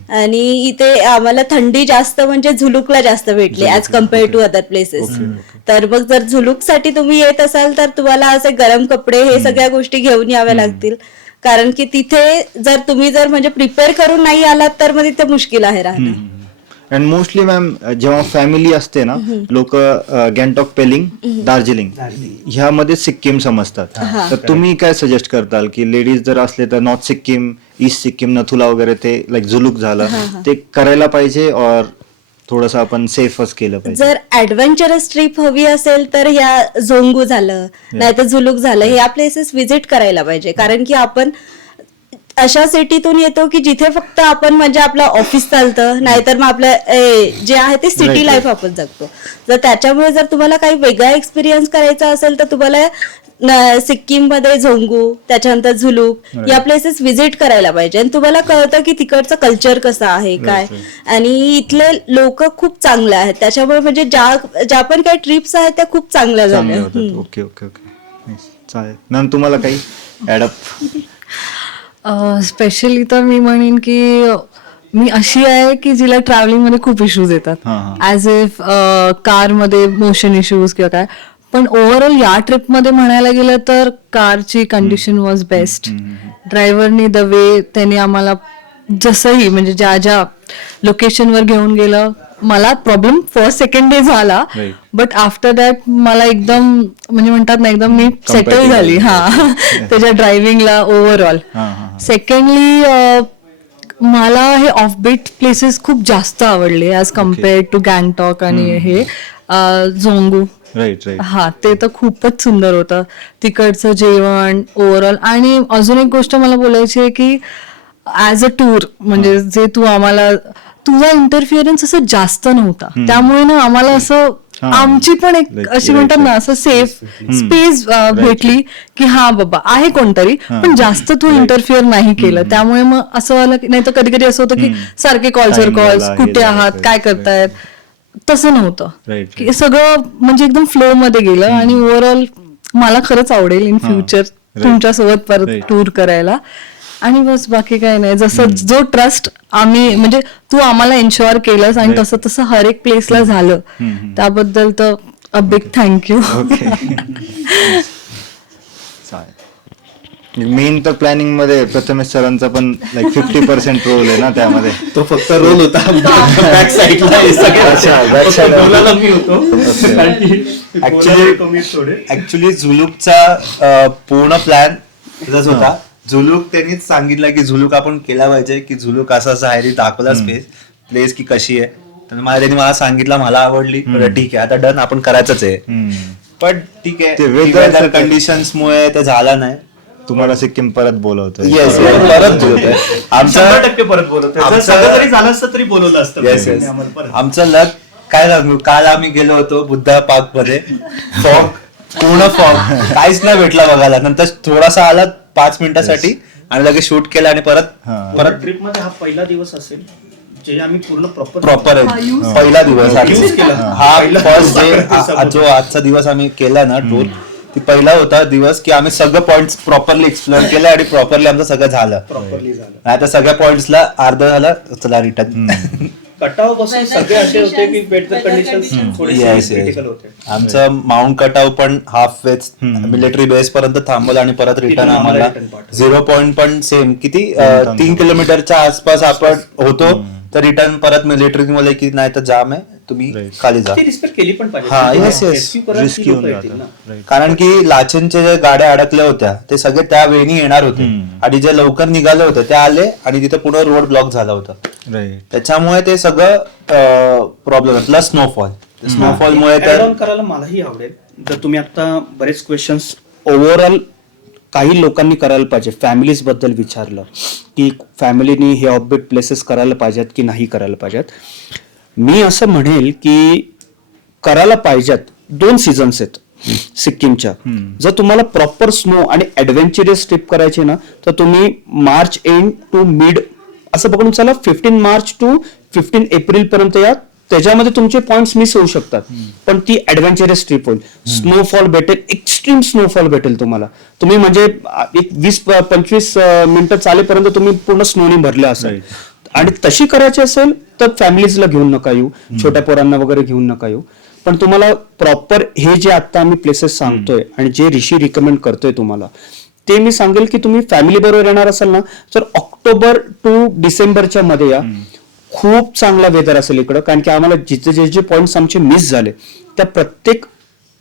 आणि इथे आम्हाला थंडी जास्त म्हणजे झुलूकला जास्त भेटली as compare to other places. तर मग जर झुलूकसाठी तुम्ही येत असाल तर तुम्हाला असे गरम कपडे हे सगळ्या गोष्टी घेऊन याव्या लागतील, कारण की तिथे जर तुम्ही म्हणजे प्रिपेअर करून नाही आलात तर मग तिथे मुश्किल आहे राहणं. अँड मोस्टली मॅम जेव्हा फॅमिली असते ना, लोक गँगटॉक, पेलिंग, दार्जिलिंग ह्यामध्ये सिक्कीम समजतात, तर तुम्ही काय सजेस्ट करताल की लेडीज जर असले तर नॉर्थ सिक्कीम, ईस्ट सिक्कीम, नथुला वगैरे ते लाईक जुलूक झालं ते करायला पाहिजे, और थोडंसं आपण सेफच केलं पाहिजे? जर ऍडव्हेंचरस ट्रिप हवी असेल तर ह्या झोंगू झालं नाहीतर जुलूक झालं, ह्या प्लेसेस व्हिजिट करायला पाहिजे. कारण की आपण अशा सिटीतून येतो की जिथे फक्त आपण म्हणजे आपलं ऑफिस चालतं, नाहीतर मग आपलं जे आहे ते सिटी लाईफ आपण जगतो. जर त्याच्यामुळे जर तुम्हाला काही वेगळा एक्सपिरियन्स करायचा असेल तर तुम्हाला सिक्कीम मध्ये झोंगू, त्याच्यानंतर झुलूक या प्लेसेस व्हिजिट करायला पाहिजे. आणि तुम्हाला कळतं की तिकडचं कल्चर कसं आहे काय, आणि इथले लोक खूप चांगले आहेत. त्याच्यामुळे म्हणजे ज्या पण काही ट्रिप्स आहेत त्या खूप चांगल्या झाल्या. ओके ओके ओके, चालेल. मॅम तुम्हाला काही ऍडअप? स्पेशली तर मी म्हणेन की मी अशी आहे की जिला ट्रॅव्हलिंग मध्ये खूप इश्यूज येतात ऍज इफ कारमध्ये मोशन इश्यूज किंवा काय, पण ओव्हरऑल या ट्रिपमध्ये म्हणायला गेलं तर कारची कंडिशन वॉज बेस्ट. ड्रायव्हरनी द वे त्याने आम्हाला जसंही म्हणजे ज्या ज्या लोकेशनवर घेऊन गेलं, मला प्रॉब्लेम फर्स्ट सेकंड डे झाला, बट आफ्टर दॅट मला एकदम म्हणजे म्हणतात ना एकदम मी सेटल झाली त्याच्या ड्रायव्हिंगला ओव्हरऑल. सेकंडली मला हे ऑफबीट प्लेसेस खूप जास्त आवडले ॲज कम्पेअर्ड टू गँगटॉक आणि हे झोंगू. ते तर खूपच सुंदर होतं तिकडचं जेवण ओव्हरऑल. आणि अजून एक गोष्ट मला बोलायची आहे की ऍज अ टूर म्हणजे जे तू आम्हाला तुझा इंटरफिअरन्स असं जास्त नव्हता, त्यामुळे ना आम्हाला असं आमची पण एक अशी म्हणतात ना असं सेफ स्पेस भेटली की हा बाबा आहे कोणतरी, पण जास्त तू इंटरफिअर नाही केलं. त्यामुळे मग असं झालं की नाही तर कधी कधी असं होतं की सारखे कॉल्सवर कॉल्स, कुठे आहात, काय करतायत, तसं नव्हतं की सगळं म्हणजे एकदम फ्लो मध्ये गेलं. आणि ओव्हरऑल मला खरंच आवडेल इन फ्युचर तुमच्यासोबत परत टूर करायला. आणि बस बाकी काही नाही, जसं जो ट्रस्ट आम्ही म्हणजे तू आम्हाला एन्श्युअर केलंस आणि तसं तसं हर एक प्लेसला झालं, त्याबद्दल तर अ बिग थँक्यू. मेन तर प्लॅनिंग मध्ये प्रथमेश सरांचा पण लाईक 50% रोल आहे ना त्यामध्ये. तो फक्त रोल होता बॅक साईडला, ऍक्च्युली झुलूकचा पूर्ण प्लॅन तसाच होता. झुलूक त्यांनीच सांगितलं की झुलूक आपण केला पाहिजे, की झुलूक असं असं आहे, दाखवला प्लेस की कशी आहे. तर त्यांनी मला सांगितलं, मला आवडली, ठीक आहे आता डन आपण करायचंच आहे. पण ठीक आहे कंडिशन्स मुळे ते झालं नाही. तुम्हाला सिक्कीम परत बोलवतोय. येस परत बोलतोय. आमचं लक काय सांगू, काल आम्ही गेलो होतो बुद्धा पार्क मध्ये, फॉग पूर्ण फॉग, काहीच नाही भेटला बघायला. नंतर थोडासा आला 5 मिनिटासाठी आणि लगेच शूट केलं आणि परत ट्रिप मध्ये हा पहिला दिवस असेल जे आम्ही पूर्ण प्रॉपर आहे. पहिला दिवस हा फर्स्ट डे, जो आजचा दिवस आम्ही केला ना टूर, ती पहिला होता दिवस की आम्ही सगळं पॉइंट प्रॉपरली एक्सप्लोर केलं आणि प्रॉपरली आमचं सगळं झालं. आता सगळ्या पॉइंट्सला अर्ध झालं, चला रिटर्न. कटाव बसून सगळे असे होते की वेदर कंडिशन्स थोडेसे क्रिटिकल होते. आमचं माउंट कटाव पण हाफ वेच मिलिटरी बेस पर्यंत थांबवलं आणि परत रिटर्न आम्हाला 0 पॉइंट पण सेम किती 3 किलोमीटरच्या आसपास आपण होतो. तर रिटर्न परत मिलिटरी मध्ये की नाही तर जाम आहे, तुम्ही खाली जा. रिस्पेक्ट केली पण पाहिजे. हा येस कारण की लाचनच्या ज्या गाड्या अडकल्या होत्या ते सगळे त्या वेळी येणार होते आणि जे लवकर निघाले होते ते आले आणि तिथे पुढे रोड ब्लॉक झाला होता. त्याच्यामुळे ते सगळं प्रॉब्लेम प्लस स्नोफॉलमुळे करायला मलाही आवडेल. जर तुम्ही आता बरेच क्वेश्चन्स ओव्हरऑल काही लोकांनी करायला पाहिजे, फॅमिलीज बद्दल विचारलं की फॅमिलीनी हे ऑफबीट प्लेसेस करायला पाहिजेत की नाही करायला पाहिजेत. मी असं म्हणेल की करायला पाहिजेत. 2 सीझन्स आहेत सिक्कीमच्या. जर तुम्हाला प्रॉपर स्नो आणि ऍडव्हेंचरस ट्रिप करायची ना तर तुम्ही मार्च एंड टू मिड असं पकडून चला, 15 मार्च टू 15 एप्रिल पर्यंत या. त्याच्यामध्ये तुमचे पॉइंट्स मिस होऊ शकतात, पण ती ऍडव्हेंचरस ट्रिप होईल. स्नोफॉल भेटेल, एक्स्ट्रीम स्नोफॉल भेटेल तुम्हाला. तुम्ही म्हणजे एक 20-25 मिनिटं चालेपर्यंत तुम्ही पूर्ण स्नोनी भरले असाल. आणि तशी करायची असेल तर फॅमिलीजला घेऊन नका येऊ, छोट्या पोरांना वगैरे घेऊन नका येऊ. पण तुम्हाला प्रॉपर हे जे आता आम्ही प्लेसेस सांगतोय आणि जे ऋषी रिकमेंड करतोय तुम्हाला, ते मी सांगेल की तुम्ही फॅमिली बरोबर येणार असाल ना तर ऑक्टोबर टू डिसेंबरच्या मध्ये या. खूप चांगला वेदर असेल इकडं, कारण की आम्हाला जे जे पॉइंट्स आमचे मिस झाले त्या प्रत्येक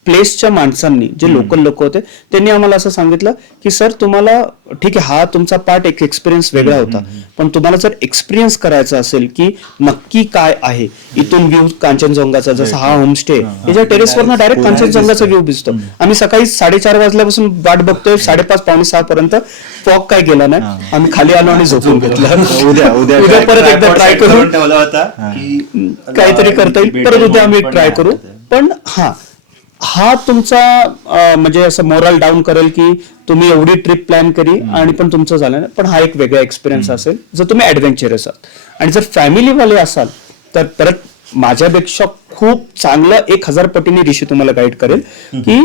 प्लेसच्या माणसांनी, जे लोकल लोक होते त्यांनी आम्हाला असं सांगितलं की सर तुम्हाला ठीक आहे हा तुमचा पार्ट एक एक्सपिरियन्स वेगळा होता, पण तुम्हाला जर एक्सपिरियन्स करायचा असेल की नक्की काय आहे इथून व्ह्यू कांचनजंगाचा, जसं हा होमस्टे याच्या टेरेसवरनं डायरेक्ट कांचनजंगाचा व्ह्यू दिसतो. आम्ही सकाळी 4:30 वाजल्यापासून वाट बघतोय, 5:30-5:45 पर्यंत फॉग काय गेला नाही, आम्ही खाली आलो आणि झोपून घेतलं. उद्या परत एकदा ट्राय करू, काहीतरी करता येईल, परत उद्या आम्ही ट्राय करू. पण हा तुमचा म्हणजे असं मोरल डाऊन करेल की तुम्ही एवढी ट्रिप प्लॅन करी आणि पण तुमचं झालं नाही. पण हा एक वेगळा एक्सपिरियन्स असेल जर तुम्ही ऍडव्हेंचरस आहात. आणि जर फॅमिलीवाले असाल तर परत माझ्यापेक्षा खूप चांगलं 1000 पटीने ऋषी तुम्हाला गाईड करेल की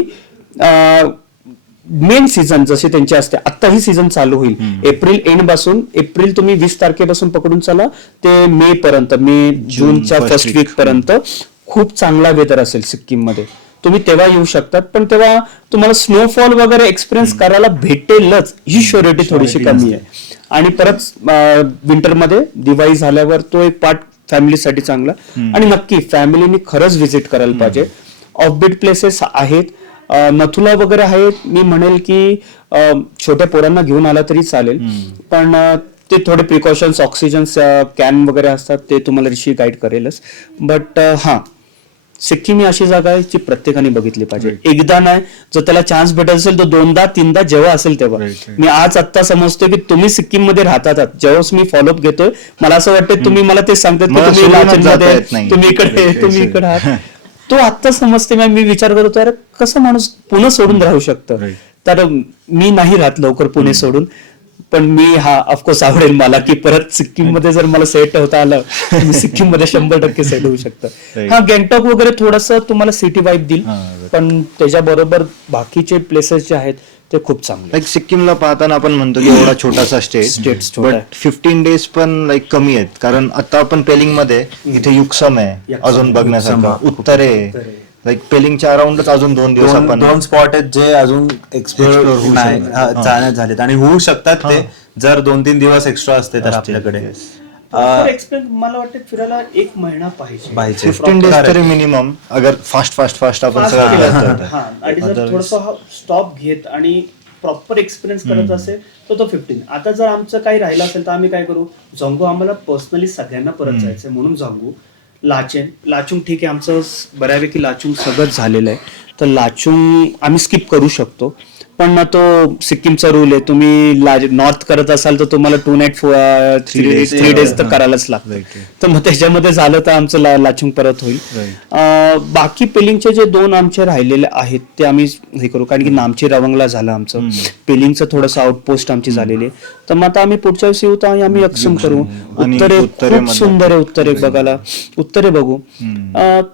मेन सीझन जसे त्यांचे असते, आता ही सीझन चालू होईल एप्रिल एंड पासून, एप्रिल तुम्ही 20 तारखेपासून पकडून चला ते मे पर्यंत, मे जूनच्या फर्स्ट वीक पर्यंत खूप चांगला वेदर असेल सिक्कीम मध्ये. तुम्ही तेव्हा येऊ शकतात, पण तेव्हा तुम्हाला स्नोफॉल वगैरे एक्सपिरियन्स करायला भेटेलच ही श्युरिटी थोडीशी कमी आहे. आणि परत विंटरमध्ये दिवाळी झाल्यावर तो एक पार्ट फॅमिलीसाठी चांगला, आणि नक्की फॅमिलीने खरंच व्हिजिट करायला पाहिजे. ऑफबीट प्लेसेस आहेत, नथुला वगैरे आहेत. मी म्हणेल की छोट्या पोरांना घेऊन आला तरी चालेल, पण ते थोडे प्रिकॉशन्स, ऑक्सिजन कॅन वगैरे असतात ते तुम्हाला ऋषी गाईड करेलच. बट हा, सिक्कीम ही अशी जागा आहे जी प्रत्येकाने बघितली पाहिजे. एकदा नाही, जर त्याला चान्स भेटत असेल तर 2दा 3दा जेव्हा असेल तेव्हा. मी आज आत्ता समजतोय की तुम्ही सिक्कीम मध्ये राहतात, जेव्हा मी फॉलोअप घेतोय मला असं वाटतं तुम्ही मला ते सांगतात की तुम्ही लाचनमध्ये, तुम्ही इकडे आहात. तो आत्ता समजते. मी विचार करतो अरे कसं माणूस पुणे सोडून राहू शकतं. तर मी नाही राहत लवकर पुणे सोडून, पण मी ऑफकोर्स आवडेल मला की परत सिक्कीम मध्ये जर मला सेट होता आलं मी सिक्कीम मध्ये 100% सेट होऊ शकतं. हा, गँगटॉक वगैरे थोडस तुम्हाला सिटी वाईब देईल, पण त्याच्याबरोबर बाकीचे प्लेसेस जे आहेत ते खूप चांगले. लाईक सिक्कीमला पाहताना आपण म्हणतो की एवढा छोटासा स्टेट, बट 15 डेज पण लाईक कमी आहेत. कारण आता आपण पेलिंग मध्ये इथे युक्सम आहे अजून बघण्यासारखं, उत्तरे लाईक पेलिंगच्या अराउंडच अजून 2 दिवस आपण 2 स्पॉट आहेत जे अजून एक्सप्लोर जाण्यात झालेत आणि होऊ शकतात ते जर 2-3 दिवस एक्स्ट्रा असते तर आपल्याकडे. मला वाटतं फिरायला 1 महिना पाहिजे. 15 डेज तरी मिनिमम, अगर फास्ट आपण सगळं केलं तर. आणि जर थोडंसं स्टॉप घेत आणि प्रॉपर एक्सपिरियन्स करत असेल तर तो 15. आता जर आमचं काही राहिलं असेल तर आम्ही काय करू, जांगू आम्हाला पर्सनली सगळ्यांना परत जायचंय म्हणून जांगू, लाचुंग ठीक आहे, आमचं बऱ्यापैकी लाचुंग सगळंच झालेलं आहे, तर लाचुंग आम्ही स्किप करू शकतो. पण तो सिक्कीमचा रूल आहे, तुम्ही नॉर्थ करत असाल तर तुम्हाला 2 नाईट 3 डेज तर करायलाच लागतं. तर मग त्याच्यामध्ये झालं तर आमचं लाचुंग परत होईल. बाकी पेलिंगचे जे 2 आमचे राहिलेले आहेत ते आम्ही हे करू, कारण की नामची रवंगला झालं आमचं, पेलिंगचं थोडंसं आउटपोस्ट आमची झालेली आहे. तर मग आता आम्ही पुढच्या वर्षी येऊ तर आम्ही अक्षम करू. उत्तरे खूप सुंदर आहे, उत्तरे बघायला, उत्तरे बघू.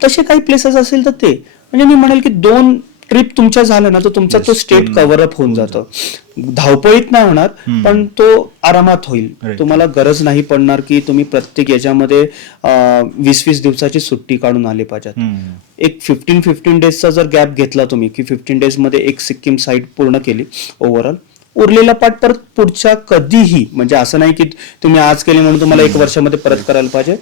तसे काही प्लेसेस असेल तर ते, म्हणजे मी म्हणेल की 2 ट्रिप तुमच्या झालं ना तर तुमचा तो स्टेट कव्हर अप होऊन जातो. धावपळीत नाही होणार, पण तो आरामात होईल. तुम्हाला गरज नाही पडणार की तुम्ही प्रत्येक याच्यामध्ये 20-20 दिवसाची सुट्टी काढून आले पाहिजेत. एक 15 डेजचा जर गॅप घेतला तुम्ही की 15 डेज मध्ये एक सिक्कीम साईड पूर्ण केली ओव्हरऑल, उरलेला पार्ट परत पुढच्या कधीही, म्हणजे असं नाही की तुम्ही आज केली म्हणून तुम्हाला 1 वर्षामध्ये परत करायला पाहिजे.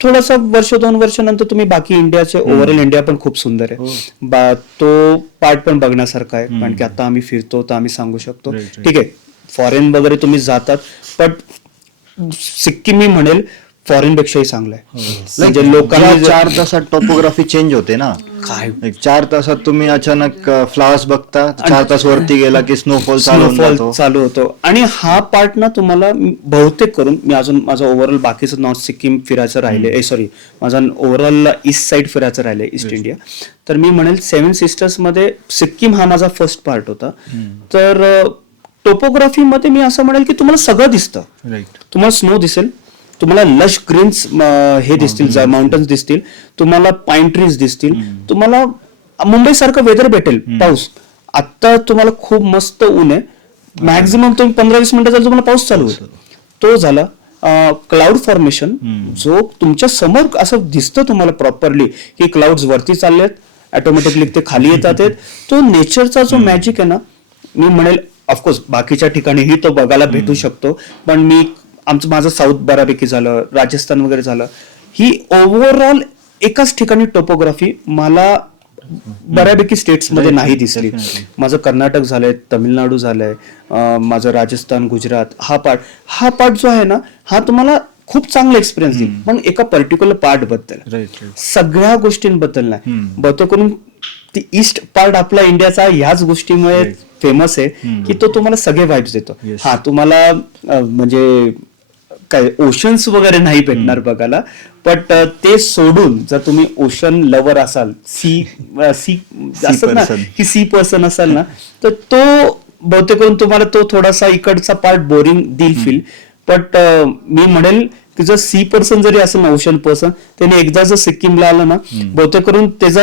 थोडासा 1-2 वर्ष नंतर तुम्ही बाकी इंडियाचे, ओव्हरऑल इंडिया पण खूप सुंदर आहे, तो पार्ट पण बघण्यासारखा आहे. कारण की आता आम्ही फिरतो तर आम्ही सांगू शकतो ठीक आहे, फॉरेन वगैरे तुम्ही जातात, पण सिक्कीम मी म्हणेल फॉरेन पेक्षाही चांगलं आहे. म्हणजे लोकांना 4 तासात टॉपोग्राफी चेंज होते ना. काय 4 तासात तुम्ही अचानक फ्लावर्स बघता, 4 तास वरती गेला की स्नोफॉल चालू होतो. आणि हा पार्ट ना तुम्हाला बहुतेक करून, मी अजून माझं ओव्हरऑल बाकीचं नॉर्थ सिक्कीम फिरायचं राहिले, सॉरी माझं ओव्हरऑल ईस्ट साइड फिरायचं राहिले, ईस्ट इंडिया. तर मी म्हणेल 7 सिस्टर्स मध्ये सिक्कीम हा माझा फर्स्ट पार्ट होता. तर टोपोग्राफी मध्ये मी असं म्हणेल की तुम्हाला सगळं दिसतं. तुम्हाला स्नो दिसेल, तुम्हाला लश ग्रीन्स हे दिसतील, माउंटन्स दिसतील, तुम्हाला पाईन ट्रीज दिसतील, तुम्हाला मुंबई सारखं वेदर भेटेल, पाऊस. आता तुम्हाला खूप मस्त ऊन आहे, मॅक्झिमम तुम्ही 15-20 मिनिटाचा तुम्हाला पाऊस चालू होतो, तो झाला. क्लाउड फॉर्मेशन जो तुमच्या समोर असं दिसतं तुम्हाला प्रॉपरली की क्लाउड्स वरती चाललेत, ऑटोमॅटिकली ते खाली येतात. तो नेचरचा जो मॅजिक आहे ना, मी म्हणेल ऑफकोर्स बाकीच्या ठिकाणीही तो बघायला भेटू शकतो, पण माझं साऊथ बऱ्यापैकी झालं, राजस्थान वगैरे झालं, ही ओव्हरऑल एकाच ठिकाणी टोपोग्राफी मला बऱ्यापैकी स्टेट्स मध्ये नाही दिसली. माझं कर्नाटक झालंय, तमिळनाडू झालंय, माझं राजस्थान, गुजरात, हा पार्ट जो आहे ना, हा तुम्हाला खूप चांगला एक्सपिरियन्स देईल, पण एका पर्टिक्युलर पार्ट बद्दल, सगळ्या गोष्टींबद्दल नाही. बहुतेक करून ती ईस्ट पार्ट आपला इंडियाचा ह्याच गोष्टीमुळे फेमस आहे की तो तुम्हाला सगळे वाईब्स देतो. हा, तुम्हाला म्हणजे काय ओशन्स वगैरे नाही भेटणार बघायला, बट ते सोडून जर तुम्ही ओशन लवर असाल, सी असं ना की सी पर्सन असाल ना, तर तो बहुतेक करून तुम्हाला तो थोडासा इकडचा पार्ट बोरिंग देईल फील. बट मी म्हणेल की की जर सी पर्सन जरी असेल ना ओशन पर्सन, त्याने एकदा जर सिक्कीमला आलं ना, बहुतेक करून त्याचा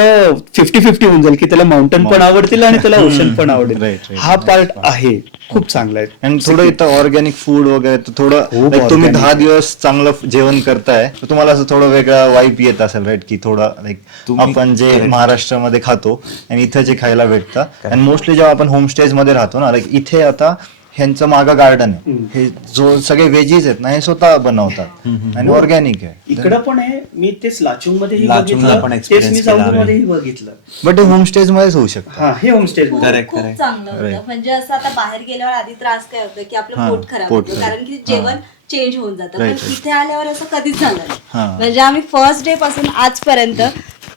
50-50 होऊन जाईल की त्याला माउंटन पण आवडतील आणि त्याला ओशन पण आवडेल. Right. हा पार्ट आहे खूप चांगला आहे. आणि थोडं इथं ऑर्गॅनिक फूड वगैरे तर थोडं खूप like तुम्ही organic 10 दिवस चांगलं जेवण करताय तर तुम्हाला असं थोडं वेगळा वाईब येत असेल राईट की थोडं लाईक आपण जे महाराष्ट्रामध्ये खातो आणि इथं जे खायला भेटतं. आणि मोस्टली जेव्हा आपण होमस्टेज मध्ये राहतो ना, लाईक इथे आता ह्यांचं मागं गार्डन आहे, हे जो सगळे व्हेजीज आहेत ना हे स्वतः बनवतात आणि ऑर्गॅनिक आहे. इकडं पण आहे, मी तेच लाचुंग मध्ये लाचुंगला पण experience केला आम्ही. बघितलं. बट हे होमस्टेज मध्येच होऊ शकतं. हा, हे होमस्टे खूप खूप चांगलं होतं. म्हणजे असं आता बाहेर गेल्यावर आधी त्रास काय होतं की आपलं हा, पोट खराब पोट होतं, खराब. कारण की जेवण चेंज होऊन जातं. पण Right, right. इथे आल्यावर असं कधीच झालं हा. नाही. म्हणजे आम्ही फर्स्ट डे पासून आजपर्यंत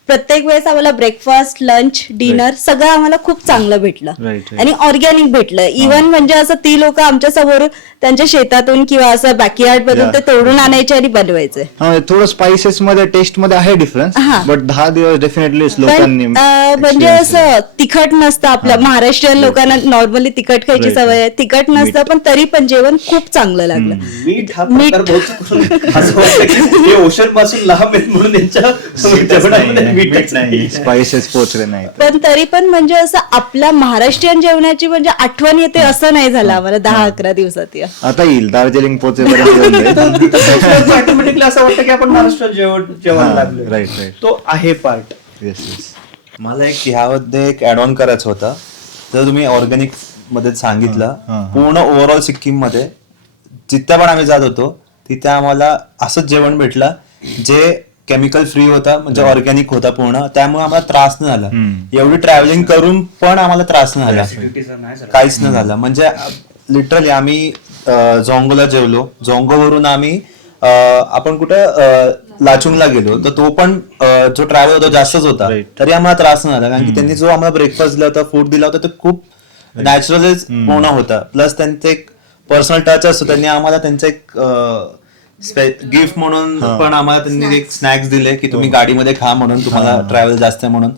प्रत्येक वेळेस आम्हाला ब्रेकफास्ट, लंच, डिनर सगळं आम्हाला खूप चांगलं भेटलं Right. आणि ऑर्गॅनिक भेटलं. इव्हन म्हणजे असं ती लोक आमच्या समोर त्यांच्या शेतातून किंवा असं बॅकयार्ड मधून Yeah. ते तोडून आणायचे आणि बनवायचे. हा, थोडं स्पायसेस मध्ये टेस्ट मध्ये आहे डिफरन्स, हा. बट 10 दिवस डेफिनेटली पण लोकांनी म्हणजे असं तिखट नसतं. आपल्या महाराष्ट्रीयन लोकांना नॉर्मली तिखट खायची Right, सवय आहे, तिखट नसतं, पण तरी पण जेवण खूप चांगलं लागलं. मीठ हा मीठ. प्रकार बहुत करून असं वाटतं की हे ओशन पासून लांब आहेत म्हणून त्यांच्या जेवणामध्ये मीठ नाही. स्पायसेस पोचले नाही. पण तरी पण म्हणजे असं आपल्या महाराष्ट्रीयन जेवणाची म्हणजे आठवण येते असं नाही झालं आम्हाला 10-11 दिवसात या. आता येईल दार्जिलिंग पोचेपर्यंत येऊन जाईल. ऑटोमॅटिकली असं वाटतं की आपण महाराष्ट्रात जेवण लागलो. Right right. तो आहे पार्ट. Yes yes. मला एक ह्यामध्ये एक ऍड ऑन करायचं होतं. जर तुम्ही ऑर्गॅनिक मध्ये सांगितलं, पूर्ण ओव्हरऑल सिक्कीम मध्ये जिथे पण आम्ही जात होतो तिथे आम्हाला असंच जेवण भेटलं जे केमिकल फ्री होता, म्हणजे ऑर्गॅनिक होता पूर्ण. त्यामुळे आम्हाला त्रास नाही झाला. एवढी ट्रॅव्हलिंग करून पण आम्हाला त्रास नाही झाला, काहीच नाही झालं. म्हणजे लिटरली आम्ही झोंगोला जेवलो, झोंगोवरून आम्ही आपण कुठं लाचुंगला गेलो, तर तो पण जो ट्रॅव्हल होता जास्तच होता, तरी आम्हाला त्रास नाही झाला. कारण की त्यांनी जो आम्हाला ब्रेकफास्ट दिला होता, फूड दिला होता, तो खूप नॅचरलच पूर्ण होता. प्लस त्यांचे एक पर्सनल टच असतो. त्यांनी आम्हाला त्यांचं एक गिफ्ट म्हणून पण आम्हाला त्यांनी एक स्नॅक्स दिले की तुम्ही गाडीमध्ये खा म्हणून, तुम्हाला ट्रॅव्हल जास्त आहे म्हणून.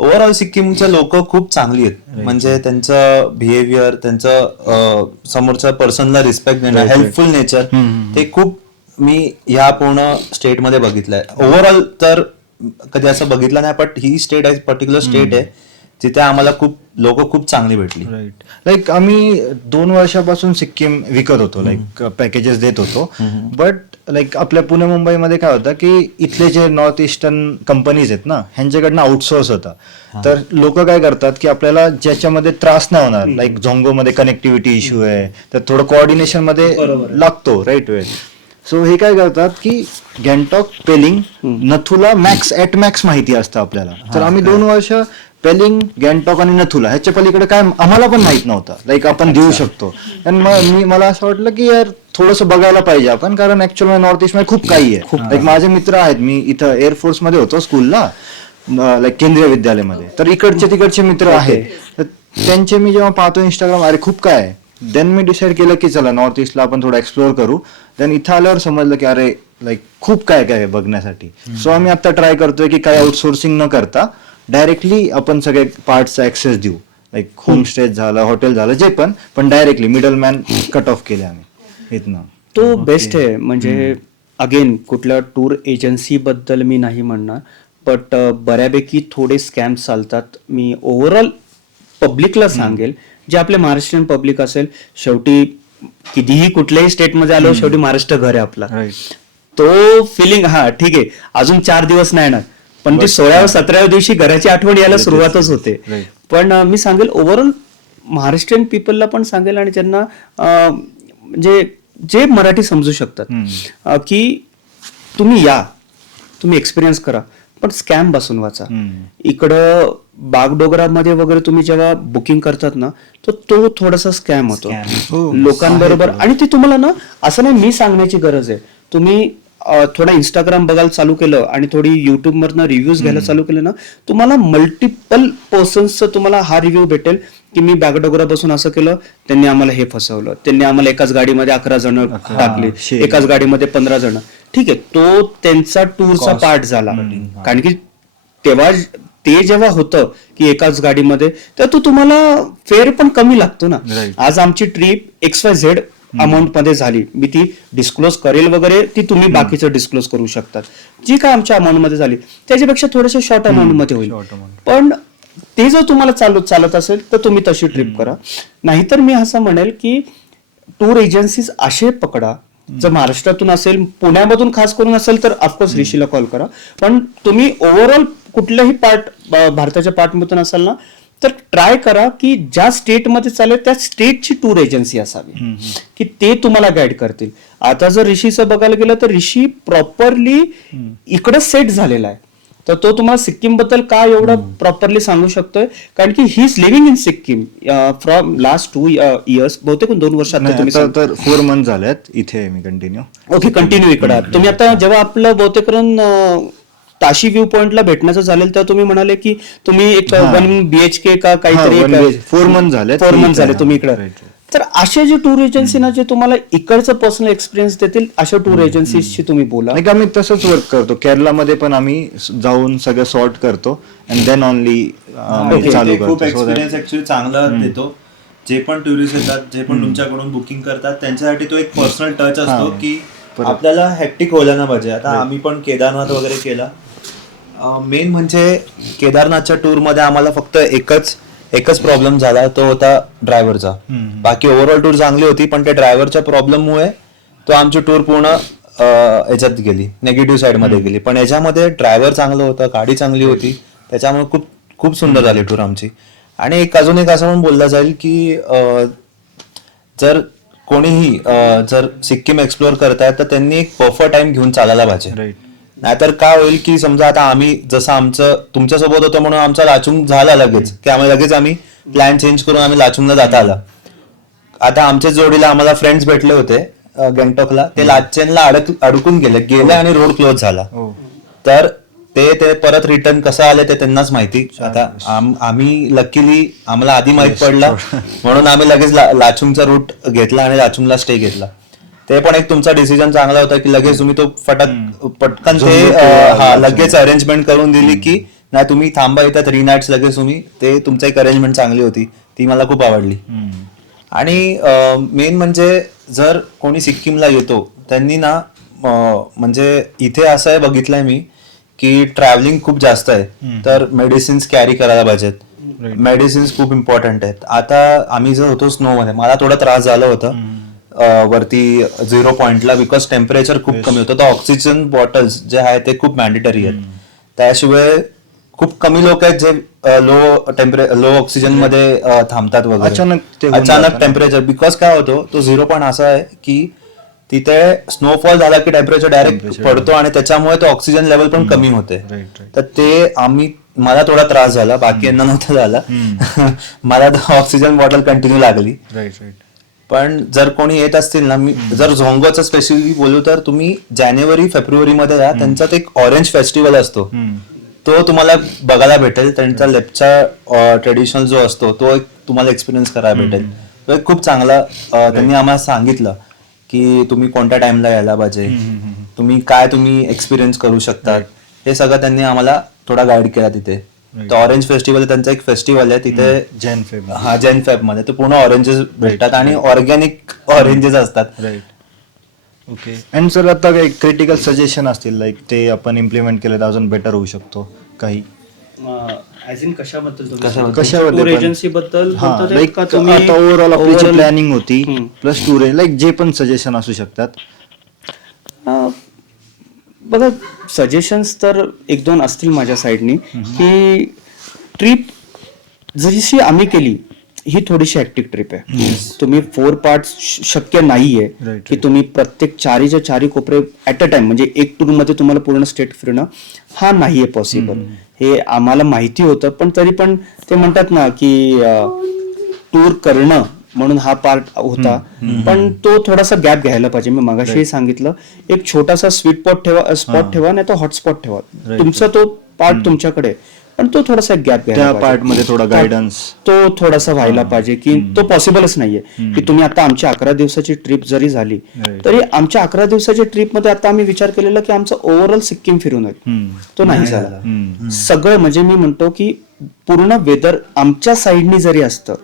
ओव्हरऑल सिक्कीमचे लोक खूप चांगली आहेत. म्हणजे त्यांचं बिहेवियर, त्यांचं समोरच्या पर्सनला रिस्पेक्ट देणं, हेल्पफुल नेचर, ते खूप मी ह्या पूर्ण स्टेटमध्ये बघितलंय. ओव्हरऑल तर कधी असं बघितलं नाही, बट ही स्टेट आहे, पर्टिक्युलर स्टेट आहे तिथे आम्हाला खूप लोक खूप चांगली भेटली. राईट. लाईक आम्ही 2 वर्षापासून सिक्कीम विकत होतो, लाईक पॅकेजेस देत होतो. बट लाईक आपल्या पुणे मुंबईमध्ये काय होतं की इथले जे नॉर्थ ईस्टर्न कंपनीज आहेत ना, ह्यांच्याकडनं आउटसोर्स होता. तर लोक काय करतात की आपल्याला ज्याच्यामध्ये त्रास नाही होणार, लाईक झोंगोमध्ये कनेक्टिव्हिटी इश्यू आहे, तर थोडं कोऑर्डिनेशन मध्ये लागतो राईट वेळ. सो हे काय करतात की गँगटॉक, पेलिंग, नथुला ॲट मॅक्स माहिती असतं आपल्याला. तर आम्ही 2 वर्ष पेलिंग, गँगटॉक आणि नथुला ह्याच्या पलीकडे काय आम्हाला पण माहित नव्हतं, लाईक आपण देऊ शकतो. आणि मला असं वाटलं की यार थोडंसं बघायला पाहिजे आपण, कारण ऍक्च्युअली नॉर्थ ईस्ट मध्ये खूप काही आहे. लाईक माझे मित्र आहेत, मी इथं एअरफोर्स मध्ये होतो स्कूलला, लाईक केंद्रीय विद्यालयामध्ये, तर इकडचे तिकडचे मित्र आहेत. तर त्यांचे मी जेव्हा पाहतो इंस्टाग्राम, अरे खूप काय आहे. देन मी डिसाईड केलं की चला नॉर्थ ईस्टला आपण थोडं एक्सप्लोअर करू. देन इथं आल्यावर समजलं की अरे लाईक खूप काय काय आहे बघण्यासाठी. सो आम्ही आता ट्राय करतोय की काय आउटसोर्सिंग न करता डायरेक्टली आपण सगळे पार्टचा ऍक्सेस देऊ. लाईक होमस्टे झालं, हॉटेल झालं, जे पण डायरेक्टली मिडलमॅन कट ऑफ केले आम्ही इथनं. तो बेस्ट आहे. म्हणजे अगेन कुठल्या टूर एजन्सी बद्दल मी नाही म्हणणार, बट बऱ्यापैकी थोडे स्कॅम्स चालतात. मी ओव्हरऑल पब्लिकला सांगेल, जे आपले महाराष्ट्रीयन पब्लिक असेल, शेवटी कितीही कुठल्याही स्टेटमध्ये आलो, शेवटी महाराष्ट्र घर आहे आपला. तो फिलिंग, हा ठीक आहे अजून 4 दिवस नाही येणार, पण ती 16व्या-17व्या दिवशी घराची आठवण यायला सुरुवातच होते. पण मी सांगेल ओव्हरऑल महाराष्ट्रीयन पीपलला पण सांगेल, आणि ज्यांना म्हणजे जे मराठी समजू शकतात, की तुम्ही या, तुम्ही एक्सपिरियन्स करा, पण स्कॅम पासून वाचा. इकडं बागडोगरामध्ये वगैरे तुम्ही जेव्हा बुकिंग करतात ना, तर तो थोडासा स्कॅम होतो लोकांबरोबर. आणि ते तुम्हाला ना असं नाही मी सांगण्याची गरज आहे, तुम्ही थोडा इंस्टाग्राम बघायला चालू केलं आणि थोडी युट्यूब मधनं रिव्ह्यूज घ्यायला चालू केलं ना, तुम्हाला मल्टिपल पर्सन्सचं तुम्हाला हा रिव्ह्यू भेटेल की मी बागडोगरा बसून असं केलं, त्यांनी आम्हाला हे फसवलं, त्यांनी आम्हाला एकाच गाडीमध्ये 11 जण टाकले, एकाच गाडीमध्ये 15 जण. ठीक आहे, तो त्यांचा टूरचा पार्ट झाला. कारण की तेव्हा ते जेव्हा होतं की एकाच गाडीमध्ये, तर तो तुम्हाला फेअर पण कमी लागतो ना. आज आमची ट्रिप XYZ अमाऊंट मध्ये झाली, मी ती डिस्क्लोज करेल वगैरे, ती तुम्ही बाकीचं डिस्क्लोज करू शकतात, जी काय आमच्या अमाऊंट मध्ये झाली त्याच्यापेक्षा थोडेसे शॉर्ट अमाऊंट मध्ये होईल. पण ते जर तुम्हाला चालत असेल तर तुम्ही तशी ट्रिप करा. नाहीतर मी असं म्हणेल की टूर एजन्सीज असे पकडा, जर महाराष्ट्रातून असेल, पुण्यामधून खास करून असेल तर ऑफकोर्स ऋषीला कॉल करा. पण तुम्ही ओव्हरऑल कुठल्याही भारताच्या पार्टमधून असाल ना, तर ट्राय करा की ज्या स्टेटमध्ये चालेल त्या स्टेटची टूर एजन्सी असावी, की ते तुम्हाला गाईड करतील. आता जर ऋषीचं बघायला गेलं तर ऋषी प्रॉपरली इकडे सेट झालेला आहे, तर तो तुम्हाला सिक्कीम बद्दल काय एवढं प्रॉपरली सांगू शकतोय, कारण की he is living in Sikkim from last 2 years, बहुतेक 2 वर्ष आता तुम्ही तर 4 मंथ झालेत इथे मी कंटिन्यू. ओके, कंटिन्यू इकडे आहात तुम्ही. आता जेव्हा आपलं बहुतेक ताशी व्ह्यू पॉइंटला भेटण्याचं झालेल तेव्हा तुम्ही म्हणाले की तुम्ही एक 1 BHK का काहीतरी 4 मंथ झाले 4 मंथ झाले तुम्ही इकडे. तर असे जे टूर एजन्सीना जे तुम्हाला इकडचं पर्सनल एक्सपिरियन्स देतील अशा टूर एजन्सीशी तुम्ही बोला. नाही का, आम्ही तसंच वर्क करतो. केरलामध्ये पण आम्ही जाऊन सगळं सॉर्ट करतो अँड देन ओनली चालू ते खूप करतो. एक्सपिरियन्स ऍक्च्युअली चांगला देतो. जे पण टुरिस्ट येतात, जे पण तुमच्याकडून बुकिंग करतात, त्यांच्यासाठी तो एक पर्सनल टच असतो की आपल्याला हॅक्टिक व्हायला ना पाहिजे. आता आम्ही पण केदारनाथ वगैरे केला. मेन म्हणजे केदारनाथच्या टूर मध्ये आम्हाला फक्त एकच प्रॉब्लेम झाला, तो होता ड्रायव्हरचा. बाकी ओव्हरऑल टूर चांगली होती, पण त्या ड्रायव्हरच्या प्रॉब्लेममुळे तो आमची टूर पूर्ण याच्यात गेली, नेगेटिव्ह साईड मध्ये गेली. पण याच्यामध्ये ड्रायव्हर चांगलं होतं, गाडी चांगली होती, त्याच्यामुळे खूप खूप सुंदर झाली टूर आमची. आणि अजून एक असं पण बोललं जाईल की जर कोणीही जर सिक्कीम एक्सप्लोअर करतायत तर त्यांनी एक बफर टाइम घेऊन चालायला पाहिजे. नाहीतर काय होईल की समजा आता आम्ही जसं आमचं तुमच्यासोबत होतं म्हणून आमचा लाचुंग झाला लगेच, की आम्ही प्लॅन चेंज करून आम्ही लाचुंगला जाता आला. आता आमच्या जोडीला आम्हाला फ्रेंड्स भेटले होते गँगटॉकला, ते लाचेनला अडकून गेले आणि रोड क्लोज झाला. तर ते परत रिटर्न कसं आले ते त्यांनाच माहिती. आता आम्ही लकीली आम्हाला आधी माहित पडला म्हणून आम्ही लगेच लाचुंगचा रूट घेतला आणि लाचुंगला स्टे घेतला. ते पण एक तुमचा डिसिजन चांगला होता की लगेच तुम्ही तो पटकन ते लगेच अरेंजमेंट करून दिली की नाही तुम्ही थांबा इथं 3 नाईट्स लगेच तुम्ही. ते तुमचं एक अरेंजमेंट चांगली होती, ती मला खूप आवडली. आणि मेन म्हणजे जर कोणी सिक्कीमला येतो त्यांनी ना म्हणजे इथे असं आहे बघितलंय मी की ट्रॅव्हलिंग खूप जास्त आहे, तर मेडिसिन्स कॅरी करायला पाहिजेत. मेडिसिन्स खूप इम्पॉर्टंट आहेत. आता आम्ही जर होतो स्नोमध्ये, मला थोडा त्रास झाला होता वरती 0 पॉइंटला, बिकॉज टेम्परेचर खूप कमी होतं. तर ऑक्सिजन बॉटल्स जे आहेत ते खूप मॅन्डेटरी आहेत. त्याशिवाय खूप कमी लोक आहेत जे लो ऑक्सिजन मध्ये थांबतात वगैरे. अचानक टेम्परेचर, बिकॉज काय होतो तो 0 पॉइंट असा आहे की तिथे स्नोफॉल झाला की टेम्परेचर डायरेक्ट पडतो आणि त्याच्यामुळे तो ऑक्सिजन लेवल पण कमी होते. तर ते मला थोडा त्रास झाला, बाकी यांना नव्हता झाला. मला ऑक्सिजन बॉटल कंटिन्यू लागली. पण जर कोणी येत असतील ना, मी जर झोंगोचं स्पेसिफिकली बोलू तर तुम्ही जानेवारी-फेब्रुवारी मध्ये जा. त्यांचा एक ऑरेंज फेस्टिवल असतो, तो तुम्हाला बघायला भेटेल. त्यांचा लेपचा ट्रेडिशनल जो असतो तो एक तुम्हाला एक्सपिरियन्स करायला भेटेल. तो एक खूप चांगला त्यांनी आम्हाला सांगितलं की तुम्ही कोणत्या टाइमला यायला पाहिजे, तुम्ही एक्सपिरियन्स करू शकता. हे सगळं त्यांनी आम्हाला थोडा गाईड केला तिथे. तर ऑरेंज फेस्टिवल त्यांचा एक फेस्टिवल आहे तिथे जैन फेब मध्ये, ते पूर्ण ऑरेंजेस भेटतात आणि ऑर्गॅनिक ऑरेंजेस असतात. ओके. अँड सर आता काही क्रिटिकल सजेशन असतील लाईक ते आपण इम्प्लिमेंट केलं तर अजून बेटर होऊ शकतो काही कशाबद्दल एजन्सी बद्दल लाईक आता ओव्हरऑल आपली प्लॅनिंग होती प्लस टूर लाईक जे पण सजेशन असू शकतात. बघा, सजेशन्स तर 1-2 असतील माझ्या साईडनी की ट्रिप जशी आम्ही केली ही थोडीशी हॅक्टिक ट्रिप आहे. तुम्ही 4 पार्ट्स शक्य नाहीये की तुम्ही प्रत्येक 4 कोपरे ऍट अ टाइम, म्हणजे एक टूर मध्ये तुम्हाला पूर्ण स्टेट फिरणं हा नाहीये पॉसिबल. हे आम्हाला माहिती होतं, पण तरी पण ते म्हणतात ना की टूर करणं म्हणून हा पार्ट होता, पण तो थोडासा गॅप घ्यायला पाहिजे. मी मगाशी सांगितलं, एक छोटासा स्पॉट ठेवा नाही तर हॉटस्पॉट ठेवा. तुमचा तो पार्ट तुमच्याकडे, पण तो थोडासा गॅप घ्यायला पार्ट मध्ये थोडा गायडन्स तो थोडासा व्हायला पाहिजे की तो पॉसिबलच नाहीये की तुम्ही आता आमची 11 दिवसाची ट्रिप जरी झाली तरी आमच्या 11 दिवसाच्या ट्रिप मध्ये आता आम्ही विचार केलेला की आमचं ओव्हरऑल सिक्कीम फिरून आहे, तो नाही झाला. सगळं म्हणजे मी म्हणतो की पूर्ण वेदर आमच्या साईडनी जरी असतं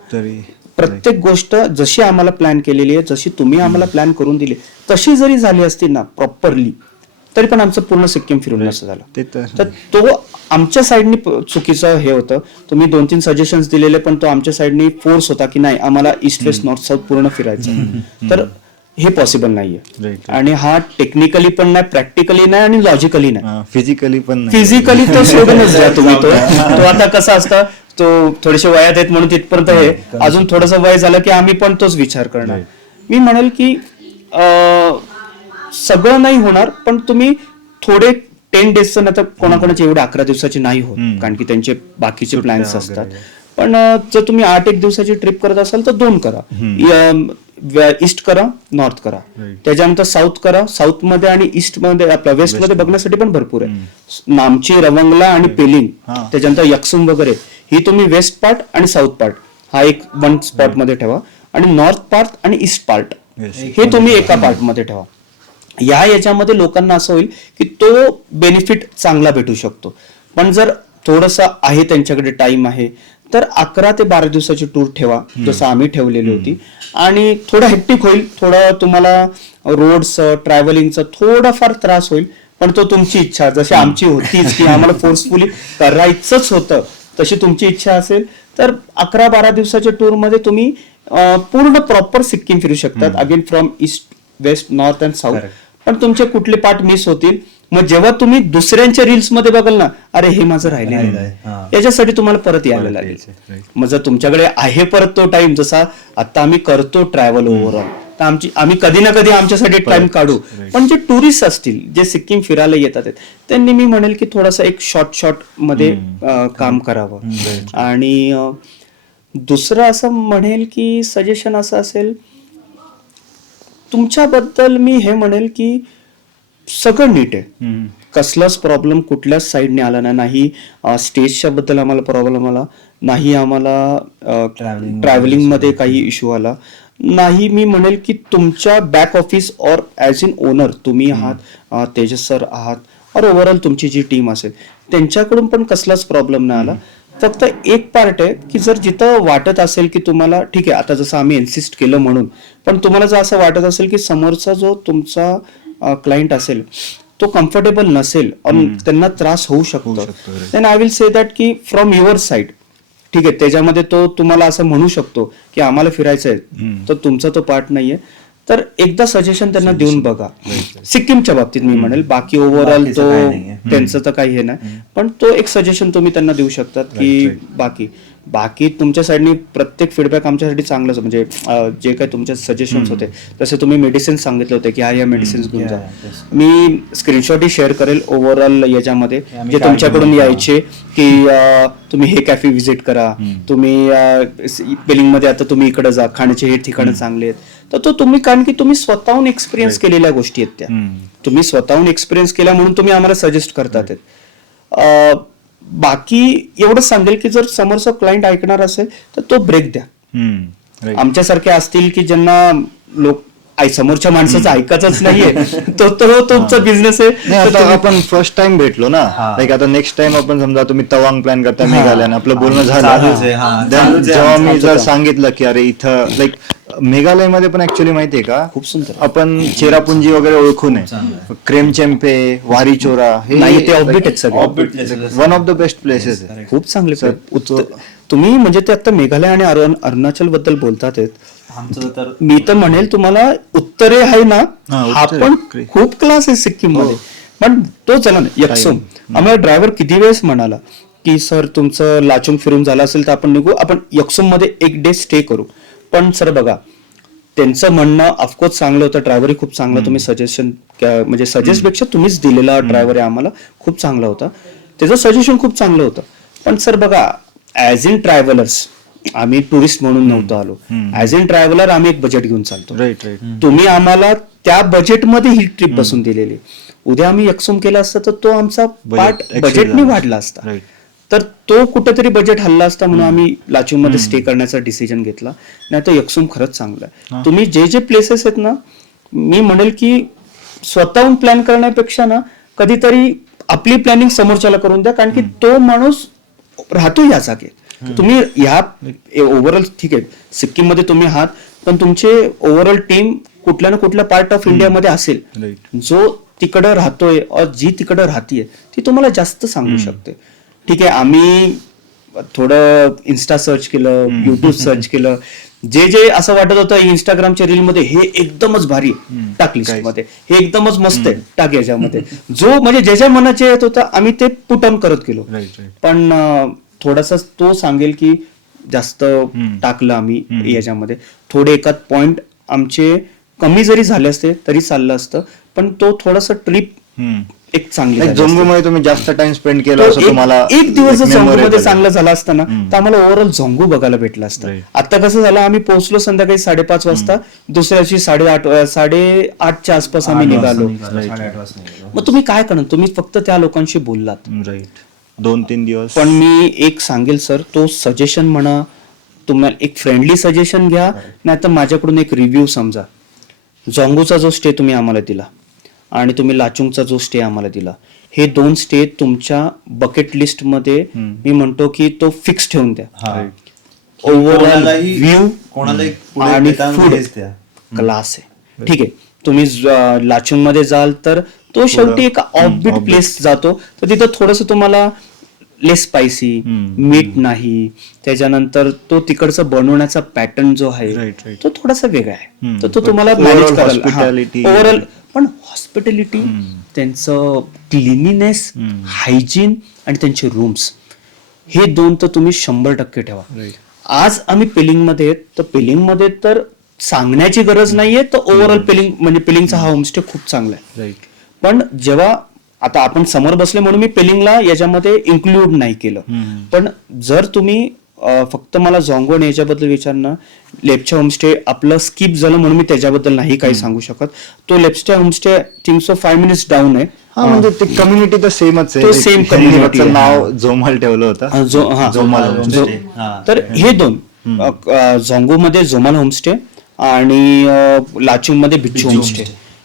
प्रत्येक गोष्ट जशी आम्हाला प्लॅन केलेली आहे, जशी तुम्ही आम्हाला प्लॅन करून दिली, तशी जरी झाली असती ना प्रॉपरली, तरी पण आमचं पूर्ण सिक्कीम फिरून नसतं झालं. ते तर तर तो आमच्या साईडनी चुकीचं हे होतं. तुम्ही 2-3 सजेशन्स दिलेले, पण तो आमच्या साईडनी फोर्स होता की नाही आम्हाला ईस्ट वेस्ट नॉर्थ साऊथ पूर्ण फिरायचं. तर हे पॉसिबल नाहीये. Right. आणि हा टेक्निकली पण नाही, प्रॅक्टिकली नाही आणि लॉजिकली नाही. फिजिकली पण नाही. फिजिकली तो सोडूनच द्या तुम्ही. तो आता कसं असतं, तो थोडेसे वयात आहेत म्हणून तिथपर्यंत हे, अजून थोडंसं वय झालं की आम्ही पण तोच विचार करणार. मी म्हणेल की सगळं नाही होणार, पण तुम्ही थोडे 10 डेजचं, नाही तर कोणाकोणाचे एवढे 11 दिवसाचे नाही होत, कारण की त्यांचे बाकीचे प्लॅन्स असतात. पण जर तुम्ही 8-1 दिवसाची ट्रिप करत असाल तर 2 करा. ईस्ट करा, नॉर्थ करा, त्याच्यानंतर साऊथ करा. साऊथ मध्ये आणि ईस्ट मध्ये आपल्या वेस्ट मध्ये बघण्यासाठी पण भरपूर आहे. नामची, रवंगला आणि पेलिंग, त्याच्यानंतर यक्सुम वगैरे, ही तुम्ही वेस्ट पार्ट आणि साऊथ पार्ट हा एक वन स्पॉट मध्ये ठेवा, आणि नॉर्थ पार्ट आणि ईस्ट पार्ट हे तुम्ही एका पार्ट मध्ये ठेवा. याच्यामध्ये लोकांना असं होईल की तो बेनिफिट चांगला भेटू शकतो. पण जर थोडस आहे त्यांच्याकडे टाइम आहे तर 11 ते 12 दिवसाची टूर ठेवा, जसं आम्ही ठेवलेली होती. आणि थोडं हेक्टिक होईल, थोडं तुम्हाला रोड्स ट्रॅव्हलिंगचा थोडाफार त्रास होईल, पण तो तुमची इच्छा, जशी आमची होतीच की आम्हाला फोर्सफुली करायचंच होतं, तशी तुमची इच्छा असेल तर 11-12 दिवसाच्या टूर मध्ये तुम्ही पूर्ण प्रॉपर सिक्कीम फिरू शकतात. Again from east west north and south. पण तुमचे कुठले पार्ट मिस होतील, मग जेव्हा तुम्ही दुसऱ्यांच्या रील्स मध्ये बघाल ना, अरे हे माझं राहिलेलं आहे, याच्यासाठी तुम्हाला परत यायला लागेल. मग जर तुमच्याकडे आहे परत तो टाइम, जसा आता आम्ही करतो ट्रॅव्हल ओव्हरऑल, तर आम्ही कधी ना कधी आमच्यासाठी टाइम काढू. पण जे टुरिस्ट असतील, जे सिक्कीम फिरायला येतात, त्यांनी मी म्हणेल की थोडासा एक शॉर्ट मध्ये काम करावं. आणि दुसरं असं म्हणेल की सजेशन असं असेल तुमच्याबद्दल, मी हे म्हणेल की सगळं नीट आहे, कसलाच प्रॉब्लेम कुठल्याच साईडने आला नाही. स्टेजच्या बद्दल आम्हाला प्रॉब्लेम आला नाही, आम्हाला ट्रॅव्हलिंग मध्ये काही इश्यू आला नाही. मी म्हणेल की तुमच्या बॅक ऑफिस और ॲज इन ओनर तुम्ही आहात, तेजस सर आहात, और ओव्हरऑल तुमची जी टीम असेल त्यांच्याकडून पण कसलाच प्रॉब्लेम नाही आला. फक्त एक पार्ट आहे की जर जिथं वाटत असेल की तुम्हाला ठीक आहे, आता जसं आम्ही इन्सिस्ट केलं म्हणून, पण तुम्हाला जर असं वाटत असेल की समोरचा जो तुमचा क्लायंट असेल तो कम्फर्टेबल नसेल आणि त्यांना त्रास होऊ शकतो, then I will say that की फ्रॉम युअर साईड ठीक आहे, त्याच्यामध्ये तो तुम्हाला असं म्हणू शकतो की आम्हाला फिरायचं आहे, तर तुमचा तो पार्ट नाहीये, तर एकदा सजेशन त्यांना देऊन बघा. सिक्कीमच्या बाबतीत मी म्हणेल, बाकी ओव्हरऑल तो त्यांचं तर काही हे नाही, पण तो एक सजेशन तुम्ही त्यांना देऊ शकतात की बाकी तुमच्या साईडनी प्रत्येक फीडबॅक आमच्यासाठी चांगलंच, म्हणजे जे काही तुमचे सजेशन्स होते, तसे तुम्ही मेडिसिन सांगितले होते की ह्या मेडिसिन्स घेऊन जा. मी स्क्रीनशॉटही शेअर करेल ओव्हरऑल याच्यामध्ये, जे तुमच्याकडून यायचे की तुम्ही हे कॅफे व्हिजिट करा, तुम्ही पेलिंग मध्ये आता तुम्ही इकडे जा, खाण्याचे हे ठिकाणं चांगले आहेत, तर तो तुम्ही, कारण की तुम्ही स्वतःहून एक्सपिरियन्स केलेल्या गोष्टी आहेत त्या, तुम्ही स्वतःहून एक्सपिरियन्स केल्या म्हणून तुम्ही आम्हाला सजेस्ट करतात. बाकी एवढंच सांगेल की जर समोरचा क्लायंट ऐकणार असेल तर तो ब्रेक द्या. आमच्यासारखे असतील की ज्यांना समोरच्या माणसाचं ऐकायचंच नाहीये, तो तुमचा बिझनेस आहे. आपण फर्स्ट टाइम भेटलो ना, लाईक आता नेक्स्ट टाइम आपण समजा तुम्ही तवांग प्लॅन करता मेघालयानं, आपलं बोलणं झालं, जेव्हा मी जर सांगितलं की अरे इथं लाईक मेघालयमध्ये पण ऍक्च्युअली माहितीये का, खूप सुंदर आपण चेरापुंजी वगैरे ओळखून आहे, क्रेमचेम्पे, वारीचोरा, हे नाही, ते ऑफबीट आहेत सगळे, one of the best places आहे. खूप चांगले सर. तुम्ही म्हणजे ते आता मेघालय आणि अरुणाचल बद्दल बोलतात, मी तर म्हणेल तुम्हाला उत्तरे आहे ना, हा पण खूप क्लास आहे सिक्कीम मध्ये. पण तो चला ना यक्सुम, आम्हाला ड्रायव्हर किती वेळेस म्हणाला की सर तुमचं लाचुंग फिरून झालं असेल तर आपण निघू, आपण यक्सुम मध्ये एक डे स्टे करू. पण सर बघा, त्यांचं म्हणणं ऑफकोर्स चांगलं होतं, ड्रायव्हरही खूप चांगला, तुम्ही सजेशन म्हणजे सजेस्ट पेक्षा तुम्हीच दिलेला ड्रायव्हर आहे आम्हाला, खूप चांगला होता, त्याचं सजेशन खूप चांगलं होतं. पण सर बघा, ऍज इन ट्रॅव्हलर्स आम्ही टुरिस्ट म्हणून नव्हतो आलो, ऍज इन ट्रॅव्हलर आम्ही एक बजेट घेऊन चालतो. तुम्ही आम्हाला त्या बजेटमध्ये ही ट्रिप बसून दिलेली, उद्या आम्ही यक्सुम केला असता तर तो आमचा पार्ट बजेटने वाढला असता, तर तो कुठेतरी बजेट हल्ला असता, म्हणून आम्ही लाचुंग मध्ये स्टे करण्याचा डिसिजन घेतला. नाही तर यक्सुम खरंच चांगलं आहे. तुम्ही जे प्लेसेस आहेत ना, मी म्हणेल की स्वतःहून प्लॅन करण्यापेक्षा ना कधीतरी आपली प्लॅनिंग समोरच्याला करून द्या, कारण की तो माणूस राहतो या जागेत, तुम्ही ह्या ओव्हरऑल ठीक आहे सिक्कीम मध्ये तुम्ही आहात, पण तुमचे ओव्हरऑल टीम कुठल्या ना कुठल्या पार्ट ऑफ इंडियामध्ये असेल, जो तिकडं राहतोय और जी तिकडं राहतीये ती तुम्हाला जास्त सांगू शकते. ठीक आहे, आम्ही थोडं इन्स्टा सर्च केलं, युट्यूब सर्च केलं, जे जे असं वाटत होतं इंस्टाग्रामच्या रील मध्ये हे एकदमच भारी टाक लिस्ट मध्ये, हे एकदमच मस्त आहे टाक याच्यामध्ये, जो म्हणजे ज्याच्या मनाचे येत होता आम्ही ते पुट ऑन करत गेलो. पण थोडासा तो सांगेल की जास्त टाकलं आम्ही याच्यामध्ये, थोडे एकात पॉइंट आमचे कमी जरी झाले असते तरी चाललं असतं, पण तो थोडासा ट्रिप एक चांगली झाली असती. जोंगूमध्ये तुम्ही जास्त टाइम स्पेंड केला तो असं तुम्हाला एक दिवस जर like जोंगूमध्ये memorable चांगलं झालं असतं ना तर आम्हाला ओव्हरऑल जोंगू बघायला भेटलं असतं. आता कसं झालं, आम्ही पोहोचलो संध्याकाळी 5:30 वाजता, दुसऱ्या दिवशी 8:30च्या आसपास आम्ही निघालो. मग तुम्ही काय करणार, तुम्ही फक्त त्या लोकांशी बोललात. राईट 2-3 दिवस. पण मी एक सांगेल सर, तो सजेशन म्हणा, तुम्हाला एक फ्रेंडली सजेशन घ्या, नाहीतर माझ्याकडून एक रिव्ह्यू समजा. जोंगूचा जो स्टे तुम्ही आम्हाला दिला आणि तुम्ही लाचुंगचा जो स्टे आम्हाला दिला, हे 2 स्टे तुमच्या बकेट लिस्ट मध्ये मी म्हणतो की तो फिक्स ठेवून द्या. ओव्हरऑल व्ह्यू आणि फूड क्लास आहे. ठीक आहे, तुम्ही लाचुंग मध्ये जाल तर तो शेवटी एक ऑफबीट प्लेस जातो, तर तिथं थोडस तुम्हाला लेस स्पायसी, मीठ नाही, त्याच्यानंतर तो तिकडचा बनवण्याचा पॅटर्न जो आहे तो थोडासा वेगळा आहे, तर तो तुम्हाला मॅनेज करायला ओव्हरऑल. पण हॉस्पिटॅलिटी, त्यांचं क्लिनिनेस, हायजीन आणि त्यांचे रूम्स, हे 2 तर तुम्ही 100% ठेवा. आज आम्ही पेलिंग मध्ये आहेत, तर पेलिंग मध्ये तर सांगण्याची गरज नाहीये, तर ओव्हरऑल पेलिंग म्हणजे पेलिंगचा हा होमस्टे खूप चांगला आहे. पण जेव्हा आता आपण समोर बसले म्हणून मी पेलिंगला याच्यामध्ये इन्क्लूड नाही केलं, पण जर तुम्ही फक्त मला जोंगू आणि याच्याबद्दल विचारणं, लेप्चा होमस्टे आपलं स्किप झालं म्हणून मी त्याच्याबद्दल नाही काही सांगू शकत. तो Lepcha homestay think so 5 minutes down आहे. हा म्हणजे ते कम्युनिटी तर सेमच आहे. तो same community आहे. नाव जोमाल ठेवलं होतं. जोमाल. तर हे 2 जोंगू मध्ये जोमाल होमस्टे आणि लाचुंग मध्ये बिच्चू होमस्टे,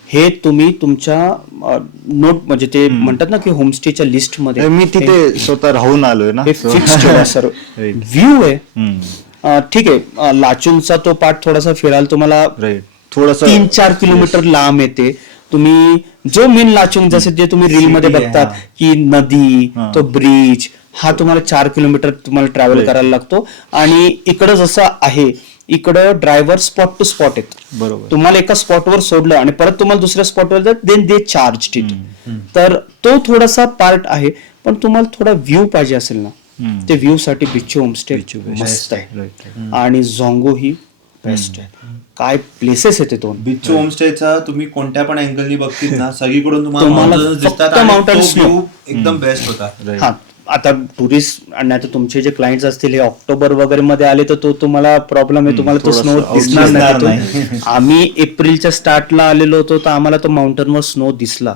हे तुम्ही तुमच्या नोट म्हणजे ते म्हणतात ना की होमस्टेच्या लिस्ट मध्ये, मी तिथे स्वतः राहून आलोय ना, हे फिक्स ठेवा सर. व्ह्यू आहे ठीक आहे, लाचुंगचा तो पार्ट थोडासा फिरायला तुम्हाला थोडस 3-4 किलोमीटर लांब येते. तुम्ही जो मेन लाचुंग जसे जे तुम्ही रील मध्ये बघतात की नदी, तो ब्रिज, हा तुम्हाला 4 किलोमीटर तुम्हाला ट्रॅव्हल करायला लागतो. आणि इकडं जसं आहे, इकडं ड्रायव्हर स्पॉट टू स्पॉट आहेत. बरोबर, तुम्हाला एका स्पॉटवर सोडलं आणि परत तुम्हाला दुसऱ्या स्पॉटवर देन दे चार्ज इट. तर तो थोडासा पार्ट आहे, पण तुम्हाला थोडा व्ह्यू पाहिजे असेल ना, ते व्ह्यू साठी बिच्चू होमस्टे मस्त आहे आणि जोंगू ही बेस्ट आहे. काय प्लेसेस आहेत ते 2. बिच्चू होमस्टेचा तुम्ही कोणत्या पण अँगलनी बघतील ना, सगळीकडून तुम्हाला तुम्हाला mountains दिसतात फक्त आणि mountains तो view एकदम बेस्ट होता. हा, आता टुरिस्ट आणि आता तुमचे जे क्लायंट्स असतील हे ऑक्टोबर वगैरे मध्ये आले तर तो तुम्हाला प्रॉब्लेम आहे, तुम्हाला तो स्नो दिसणार नाही. आम्ही एप्रिलच्या स्टार्टला आलेलो होतो तर आम्हाला तो माउंटनवर स्नो दिसला,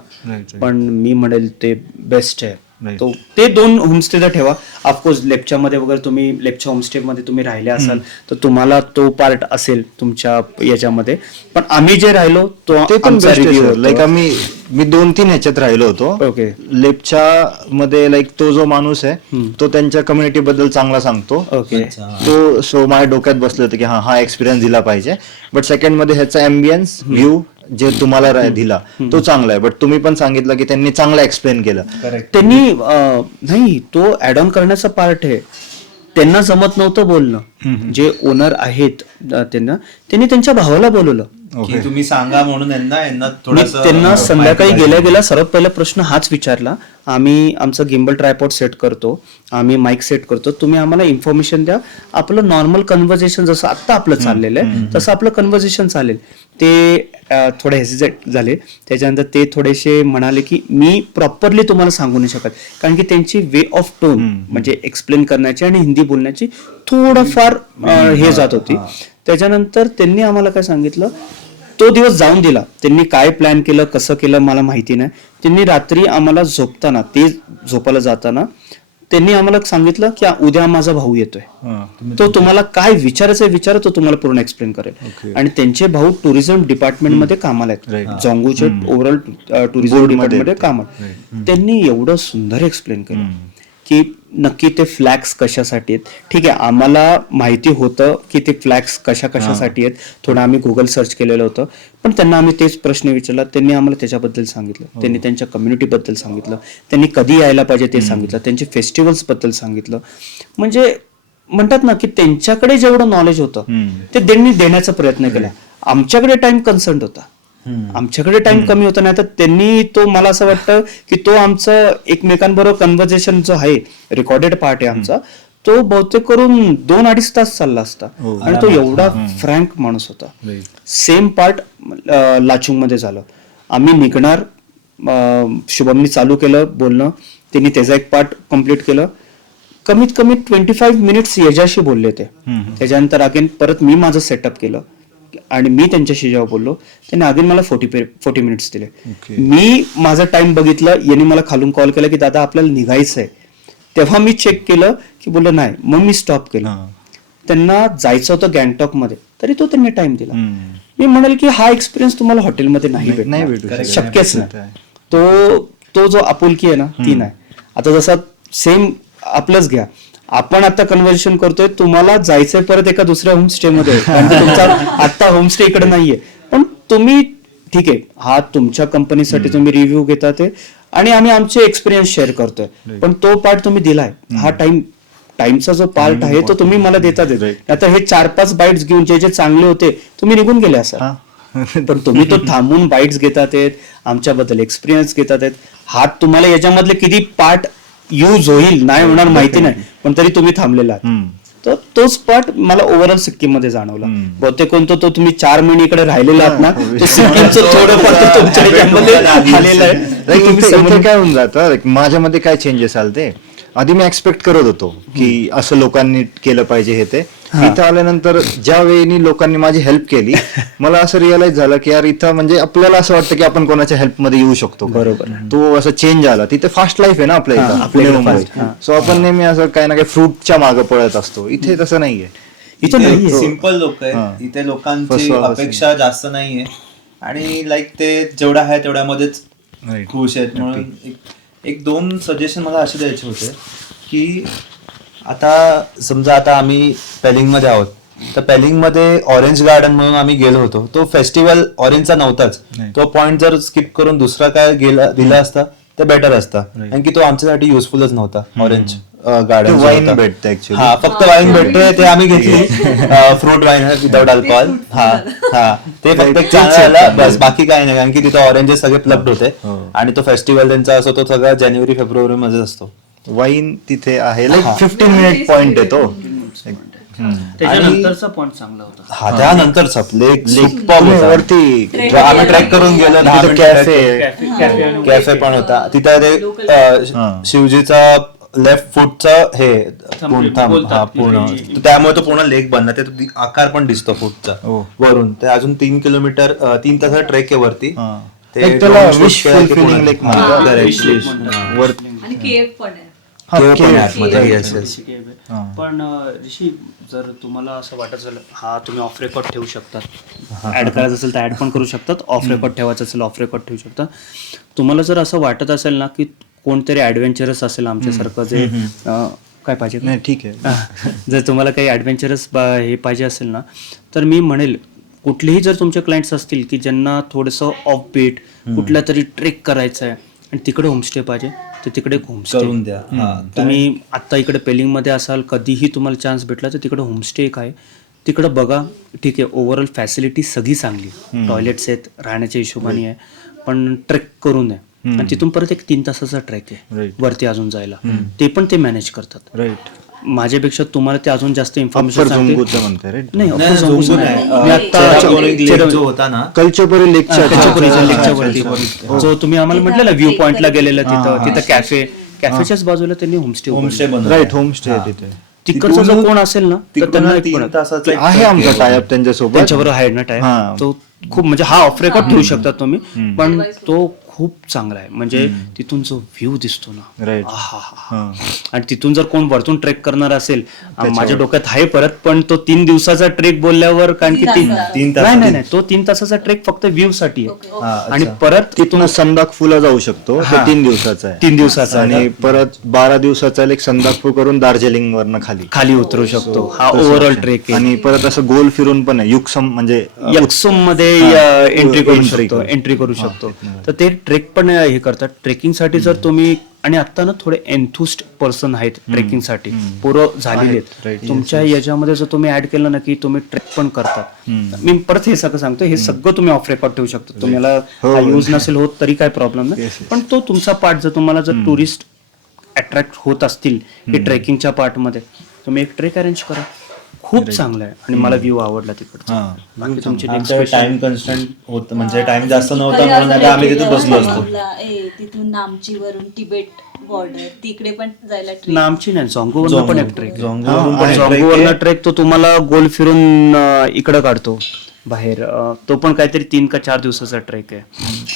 पण मी म्हणेल ते बेस्ट आहे. तो ते 2 होमस्टे ठेवा. ऑफकोर्स लेप्चामध्ये वगैरे तुम्ही लेप्चा होमस्टे मध्ये तुम्ही राहिले असाल तर तुम्हाला तो पार्ट असेल तुमच्या याच्यामध्ये, पण आम्ही जे राहिलो तो ते पण आमचा review होता. लाईक मी 2-3 ह्याच्यात राहिलो होतो. ओके, लेपच्या मध्ये लाईक तो जो माणूस आहे तो त्यांच्या कम्युनिटी बद्दल चांगला सांगतो. ओके, तो सो माझ्या डोक्यात बसलं होतं की हा एक्सपिरियन्स दिला पाहिजे. बट सेकंड मध्ये ह्याचा एम्बियन्स, व्ह्यू जे तुम्हाला दिला तो चांगला आहे. बट तुम्ही पण सांगितलं की त्यांनी चांगला एक्सप्लेन केलं. त्यांनी नाही, तो ऍड ऑन करण्याचा पार्ट आहे. त्यांना जमत नव्हतं बोलणं, जे ओनर आहेत त्यांनी त्यांच्या भावाला बोलवलं की तुम्ही सांगा म्हणून यांना मी थोडंसं त्यांना संध्याकाळी गेल्या सर्वात पहिला प्रश्न हाच विचारला. आम्ही आमचं गिम्बल ट्रायपॉड सेट करतो, आम्ही माईक सेट करतो, तुम्ही आम्हाला इन्फॉर्मेशन द्या. आपलं नॉर्मल कन्व्हर्सेशन जसं आत्ता आपलं चाललेलं आहे तसं आपलं कन्व्हर्सेशन चालेल. ते थोडे हेजिटेट झाले. त्याच्यानंतर ते थोडेसे म्हणाले की मी प्रॉपरली तुम्हाला सांगू नाही शकत, कारण की त्यांची वे ऑफ टोन म्हणजे एक्सप्लेन करण्याची आणि हिंदी बोलण्याची थोडंफार हे जात होती. त्याच्यानंतर त्यांनी आम्हाला काय सांगितलं, तो दिवस जाऊन दिला. त्यांनी काय प्लॅन केलं, कसं केलं मला माहिती नाही. त्यांनी रात्री आम्हाला झोपताना, ते झोपायला जाताना त्यांनी आम्हाला सांगितलं की उद्या माझा भाऊ येतोय, तो तुम्हाला काय विचारायचं विचार तो तुम्हाला पूर्ण एक्सप्लेन करेल. आणि त्यांचे भाऊ टुरिझम डिपार्टमेंट मध्ये कामाला आहेत, जोंगूच्या ओव्हरऑल टुरिझम डिपार्टमेंट मध्ये कामाला. त्यांनी एवढं सुंदर एक्सप्लेन केलं की नक्की ते फ्लॅग्स कशासाठी आहेत. ठीक आहे, आम्हाला माहिती होतं की ते फ्लॅग्स कशासाठी आहेत, थोडं आम्ही गुगल सर्च केलेलं होतं, पण त्यांना आम्ही तेच प्रश्न विचारला, त्यांनी आम्हाला त्याच्याबद्दल सांगितलं, त्यांनी त्यांच्या कम्युनिटीबद्दल सांगितलं, त्यांनी कधी यायला पाहिजे ते सांगितलं, त्यांचे फेस्टिवल्स बद्दल सांगितलं. म्हणजे म्हणतात ना की त्यांच्याकडे जेवढं नॉलेज होतं ते त्यांनी देण्याचा प्रयत्न केला. आमच्याकडे टाइम कन्सर्न होता, आमच्याकडे टाइम कमी होता, नाही तर त्यांनी तो, मला असं वाटतं की तो आमचं एकमेकांबरोबर कन्व्हर्सेशन जो आहे, रेकॉर्डेड पार्ट आहे आमचा, तो बहुतेक करून 2-2.5 तास चालला असता. आणि तो एवढा फ्रँक माणूस होता. सेम पार्ट लाचुंग मध्ये झालं. आम्ही निघणार, शुभमनी चालू केलं बोलणं, त्यांनी त्याचा एक पार्ट कम्प्लीट केलं. कमीत कमी 25 मिनिट्स याच्याशी बोलले ते. त्याच्यानंतर अगेन परत मी माझं सेटअप केलं आणि मी त्यांच्याशी जेव्हा बोललो, त्यांनी अगेन मला 40 मिनिट्स दिले. मी माझा टाइम बघितलं, यांनी मला खालून कॉल केला की दादा आपल्याला निघायचंय. तेव्हा मी चेक केलं की बोललं नाही, मग मी स्टॉप केलं. त्यांना जायचं होतं गँगटॉक मध्ये, तरी तो त्यांनी टाइम दिला. मी म्हणेल की हा एक्सपिरियन्स तुम्हाला हॉटेलमध्ये नाही भेटणार, शक्यच नाही. तो जो आपुलकी आहे ना ती नाही. आता जसा सेम आपलंच घ्या, आपण आता कन्व्हर्सेशन करतोय, तुम्हाला जायचंय परत एका दुसऱ्या होमस्टे मध्ये, कारण तुमचा आता होमस्टे इकडे नाहीये, पण तुम्ही ठीक आहे, हा तुमच्या कंपनीसाठी तुम्ही रिव्ह्यू घेता ते, आणि आम्ही आमचे एक्सपिरियन्स शेअर करतोय, पण तो पार्ट तुम्ही दिलाय. हा टाइमचा जो पार्ट आहे तो तुम्ही मला देता आता हे 4-5 बाईट्स घेऊन जे चांगले होते तुम्ही निघून गेले असा, पण तुम्ही तो थांबून बाईट्स घेतात आहेत, आमच्याबद्दल एक्सपिरियन्स घेतात आहेत. हा तुम्हाला याच्यामधले किती पार्ट यूज होईल नाही होणार माहिती नाही, पण तरी तुम्ही थांबलेला आहात. तर तोच पार्ट मला ओव्हरऑल सिक्कीम मध्ये जाणवला. बहुतेक कोणतो तो तुम्ही 4 महिने इकडे राहिलेला आहात ना, तो सिक्कीमचं थोडं पार्ट तुमच्या याच्यामध्ये आलेलं आहे. इथे काय होऊन जातं, माझ्यामध्ये काय चेंजेस आले ते आधी मी एक्सपेक्ट करत होतो की असं लोकांनी केलं पाहिजे हे ते. इथं आल्यानंतर ज्या वेळी लोकांनी माझी हेल्प केली, मला असं रिअलाइज झालं की यार इथं म्हणजे आपल्याला असं वाटतं की आपण कोणाच्या हेल्प मध्ये येऊ शकतो. बरोबर, तो असं चेंज आला. तिथे फास्ट लाईफ आहे ना आपल्या इथं, पुणे मुंबई, सो आपण नेहमी असं काही ना काही फ्रूटच्या मागे पळत असतो. इथे तसं नाहीये. इथे सिंपल लोक आहेत, इथे लोकांची अपेक्षा जास्त नाहीये, आणि लाईक ते जेवढं आहे तेवढ्यामध्येच खुश आहेत. म्हणून एक 2 सजेशन मला असे द्यायचे होते की आता समजा आता आम्ही पेलिंग मध्ये आहोत, तर पेलिंग मध्ये ऑरेंज गार्डन म्हणून आम्ही गेलो होतो. तो फेस्टिवल ऑरेंजचा नव्हताच. तो पॉइंट जर स्किप करून दुसरा काय दिला असता ते बेटर असता, कारण की तो आमच्यासाठी युजफुलच नव्हता. ऑरेंज गार्डन वाईन भेटतं ऍक्च्युली. हा, फक्त वाईन भेटतोय, ते आम्ही घेतली, फ्रूट वाईन विदाउट अल्कोहोल. हा ते फक्त एक चांगलं झालं बस, बाकी काही नाही, कारण की तिथे ऑरेंजेस सगळे प्लग्ड होते. आणि तो फेस्टिवल त्यांचा असो तो सगळा जानेवारी-फेब्रुवारी मध्ये असतो. वाईन तिथे आहे, लाईक 15 मिनिट पॉइंट आहे तो. त्याच्यानंतरचा पॉइंट चांगला होता. हा, त्यानंतरचा वरती आम्ही ट्रॅक करून गेलो. कॅफे पण होता तिथे. ते शिवजीचा लेफ्ट फूटचा हे पूर्ण, त्यामुळे तो पूर्ण लेक बनला. ते आकार पण दिसतो फूटचा वरून. ते अजून 3 किलोमीटर 3 तास ट्रेक आहे वरती. ते त्याला विश फुलफिलिंग लेक म्हणतात. आणि केव्ह पण आहे. पण ऋषी, जर तुम्हाला असं वाटत झालं, हा तुम्ही ऑफ रेकॉर्ड ठेवू शकतात, ऍड करायचं असेल तर ऍड पण करू शकतात, ऑफ रेकॉर्ड ठेवायचं असेल ऑफ रेकॉर्ड ठेवू शकतात. तुम्हाला जर असं वाटत असेल ना की कोणतरी ऍडव्हेंचरस असेल आमच्यासारखं, जे काय पाहिजे नाही, ठीक आहे. जर तुम्हाला काही ऍडव्हेंचरस हे पाहिजे असेल ना, तर मी म्हणेल कुठलेही जर तुमचे क्लायंट्स असतील की ज्यांना थोडंसं ऑफ बीट कुठला तरी ट्रेक करायचं आहे आणि तिकडे होमस्टे पाहिजे, तर तिकडे होमस्टे करून द्या. तुम्ही आत्ता इकडे पेलिंगमध्ये असाल, कधीही तुम्हाला चान्स भेटला तर तिकडे होमस्टे एक आहे, तिकडं बघा. ठीक आहे, ओव्हरऑल फॅसिलिटी सगळी चांगली, टॉयलेट्स आहेत, राहण्याच्या हिशोबाने आहे, पण ट्रेक करून आहे. आणि तिथून परत एक 3 तासाचा ट्रेक आहे वरती अजून जायला, ते पण ते मॅनेज करतात. राईट. माझ्यापेक्षा तुम्हाला ते अजून जास्त इन्फॉर्मेशन म्हणताय. नाही, जो होता ना कल्चरपुरी लेकच्या जो तुम्ही आम्हाला म्हटलं ना व्ह्यू पॉइंटला गेलेलं, तिथं कॅफेच्याच बाजूला त्यांनी होमस्टे राईट, होमस्टे आहे तिथे. तिकडचा जो कोण असेल ना, तर त्यांना 3 तासाचा आहे आमचा टायअप त्यांच्यासोबत. त्यांच्याबरोबर आहे ना टाइम. तो खूप म्हणजे हा ऑफ रेकॉर्ड ठेवू शकता तुम्ही, पण तो खूप चांगला आहे. म्हणजे तिथून जो व्ह्यू दिसतो ना, राईट. आहाहा. आणि तिथून जर कोण वरतून ट्रेक करणार असेल, माझ्या डोक्यात आहे परत, पण तो 3 दिवसाचा ट्रेक बोलल्यावर, कारण की नाही, तो 3 तासाचा ट्रेक फक्त व्ह्यू साठी आहे. आणि परत तिथून संदाकफूला जाऊ शकतो, तो 3 दिवसाचा आहे. 3 दिवसाचा आहे. आणि परत 12 दिवसाचा एक संदाकफू करून दार्जिलिंग वरनं खाली उतरू शकतो. हा ओव्हरऑल ट्रेक आहे. आणि परत असं गोल फिरून पण आहे, युक्सम म्हणजे यक्सुम मध्ये एंट्री करू शकतो. तर ते ट्रेक पण हे करतात. ट्रेकिंग साठी जर तुम्ही, आणि आता ना थोडे एन्थुस्ट पर्सन आहेत ट्रेकिंग साठी, पुरं झालेले आहेत. तुमच्या याच्यामध्ये जर तुम्ही ऍड केलं ना की तुम्ही ट्रेक पण करतात. मी परत हे सगळं सांगतो, हे सगळं तुम्ही ऑफ रेकॉर्ड ठेवू शकता. तुम्हाला यूज नसेल होत तरी काय प्रॉब्लेम नाही, पण तो तुमचा पार्ट जर तुम्हाला जर टुरिस्ट अट्रॅक्ट होत असतील की ट्रेकिंगच्या पार्ट मध्ये, तुम्ही एक ट्रेक अरेंज करा. खूप चांगलं आहे आणि मला व्ह्यू आवडला तिकडचा. बाकी तुमची आमचं टाइम कन्स्टंट होत, म्हणजे टाइम जास्त नव्हता म्हणून आता आम्ही तिथे बसलो असतो. तिथून नामची वरून तिबेट बॉर्डर तिकडे पण जायला ट्रेक. नामची नाही, झोंगूवरनं पण एक ट्रेक. झोंगूवरून पण एक trek आहे. झोंगूवरनं ट्रेक तो तुम्हाला गोल फिरून इकडं काढतो बाहेर. तो पण काहीतरी 3 का 4 दिवसाचा ट्रेक आहे.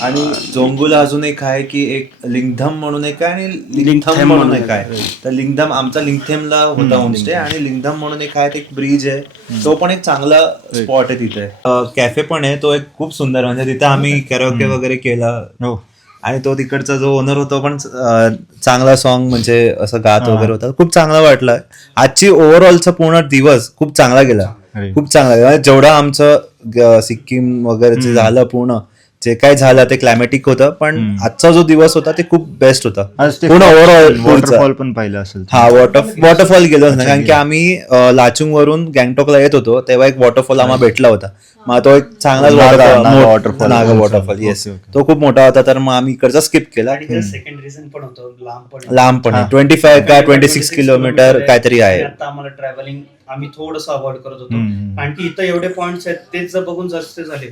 आणि जोंगूला अजून एक आहे की एक लिंगधम म्हणून एक आहे आणि लिंगथम म्हणून एक आहे. तर लिंगधम आमचा लिंगथेमला होता होमस्टे, आणि लिंगधम म्हणून एक आहे, एक ब्रिज आहे, तो पण एक चांगला स्पॉट आहे तिथे. कॅफे पण आहे, तो एक खूप सुंदर, म्हणजे तिथे आम्ही कॅरोके वगैरे केला. आणि तो तिकडचा जो ओनर होता पण चांगला सॉन्ग म्हणजे असं गात वगैरे होता. खूप चांगला वाटलं. आजची ओव्हरऑलचा पूर्ण दिवस खूप चांगला गेला, खूप चांगला गेला. जेवढं आमचं सिक्कीम वगैरे झालं, पूर्ण जे काय झालं ते क्लायमॅटिक होतं, पण आजचा जो दिवस होता ते खूप बेस्ट होता. पूर्ण ओव्हरऑल वॉटरफॉल पण पाहिलं असेल. हा, वॉटरफॉल गेलो ना, कारण की आम्ही लाचुंग वरून गँगटॉकला येत होतो तेव्हा एक वॉटरफॉल आम्हाला भेटला होता. मग तो एक चांगलाच वॉटरफॉल, नागा वॉटरफॉल, येस, तो खूप मोठा होता. तर मग आम्ही इकडचा स्किप केला. सेकंड रिझन पण होतं, लांब पण 25 काय 26 किलोमीटर काहीतरी आहे. आता आम्हाला ट्रॅव्हलिंग आम्ही थोडंसं अवॉइड करत होतो, कारण की इथं एवढे पॉइंट्स आहेत, तेच जर बघून जास्त झाले.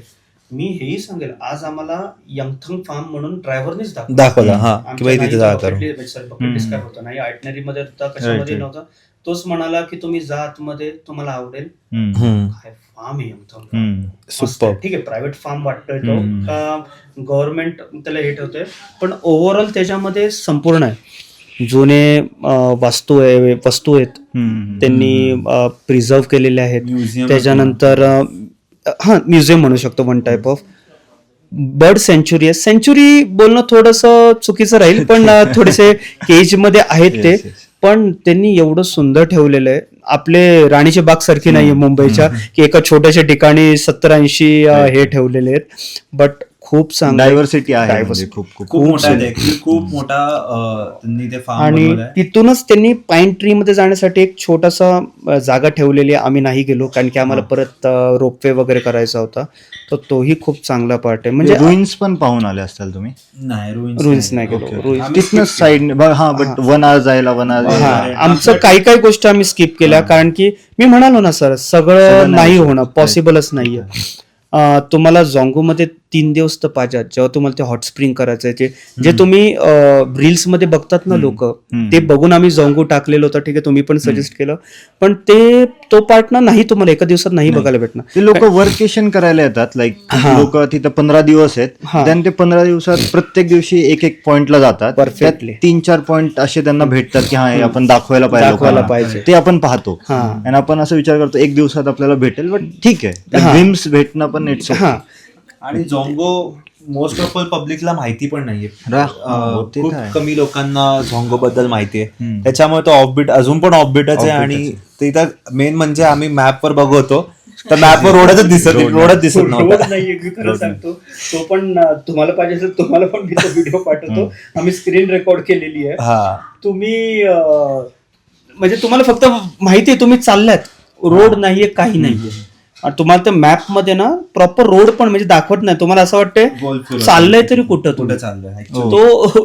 मी हेही सांगेल, आज आम्हाला यंगथंग फार्म म्हणून ड्रायव्हरनेच दाखवला, हा, की बाई तिथे जा करू. काय होतं नाही, आयटनरी मध्ये होता, कशामध्ये नव्हता. तोच म्हणाला की तुम्ही जा आतमध्ये, तुम्हाला आवडेल. काय फार्म आहे यंगथंग, सुपर. ठीक आहे, प्रायव्हेट फार्म वाटतोय तो का गव्हर्नमेंट त्याला हे ठेवतोय, पण ओव्हरऑल त्याच्यामध्ये संपूर्ण आहे. जुने वस्तू आहेत त्यांनी प्रिझर्व केलेले आहेत. त्याच्यानंतर म्युझियम म्हणू शकतो, one type of bird century आहे. सेंच्युरी बोलणं थोडंसं चुकीचं राहील, पण थोडेसे केज मध्ये आहेत ते, पण त्यांनी एवढं सुंदर ठेवलेलं आहे. आपले राणीचे बाग सारखी नाहीये मुंबईच्या, की एका छोट्याशा ठिकाणी 70-80 हे ठेवलेले आहेत. बट खूप चांगलं डायव्हर्सिटी आहे, खूप मोठा त्यांनी ते फार्म. आणि तिथूनच त्यांनी पाईन ट्री मध्ये जाण्यासाठी एक छोटासा जागा ठेवलेली आहे. आम्ही नाही गेलो, कारण की आम्हाला परत रोपवे वगैरे करायचा होता. तर तोही खूप चांगला पार्ट आहे. म्हणजे रुईन्स पण पाहून आले असताल तुम्ही? नाही, रुईन्स नाही गेलो. तिथनच साईड, हा, बट वन आवर जायला आमचं काही गोष्टी आम्ही स्किप केल्या, कारण की मी म्हणालो ना सर, सगळं नाही होणं पॉसिबलच नाहीये. तुम्हाला झोंगूमध्ये 3 दिवस तर पाहिजे, जेव्हा तुम्हाला ते हॉट स्प्रिंग करायचं, जे तुम्ही रील्स मध्ये बघतात ना लोक, ते बघून आम्ही झोंगू टाकलेलं होतं. ठीक आहे, तुम्ही पण सजेस्ट केलं, पण तो पार्ट ना नाही, तुम्हाला एका दिवसात नाही बघायला भेटणार. ते लोक वर्केशन करायला येतात, लाईक लोक तिथं 15 दिवस आहेत, त्यांनी ते 15 दिवसात प्रत्येक दिवशी एक पॉइंटला जातात. परफेक्टली 3-4 पॉइंट असे त्यांना भेटतात की हा आपण दाखवायला पाहिजे, ते आपण पाहतो. आणि आपण असं विचार करतो 1 दिवसात आपल्याला भेटेल, बट ठीक आहे, ड्रीम्स भेटणं पण इट्स ओके. आणि झोंगो मोस्ट ऑफ ऑल पब्लिकला माहिती पण नाहीये. खूप कमी लोकांना झोंगो बद्दल माहिती आहे, त्याच्यामुळे तो ऑफबीट अजून पण ऑफबीटच आहे. आणि तिथं मेन म्हणजे आम्ही मॅपवर बघतो तर मॅपवर रोडच दिसत नव्हता. खरं सांगतो, तो पण तुम्हाला पाहिजे असेल, तुम्हाला पण मी तो व्हिडिओ पाठवतो. आम्ही स्क्रीन रेकॉर्ड केलेली आहे. तुम्ही म्हणजे तुम्हाला फक्त माहिती आहे तुम्ही चालल्यात, रोड नाहीये, काही नाहीये. तुम्हाला त्या मॅप मध्ये ना प्रॉपर रोड पण म्हणजे दाखवत नाही. तुम्हाला असं वाटतंय चाललंय तरी कुठं चाललंय.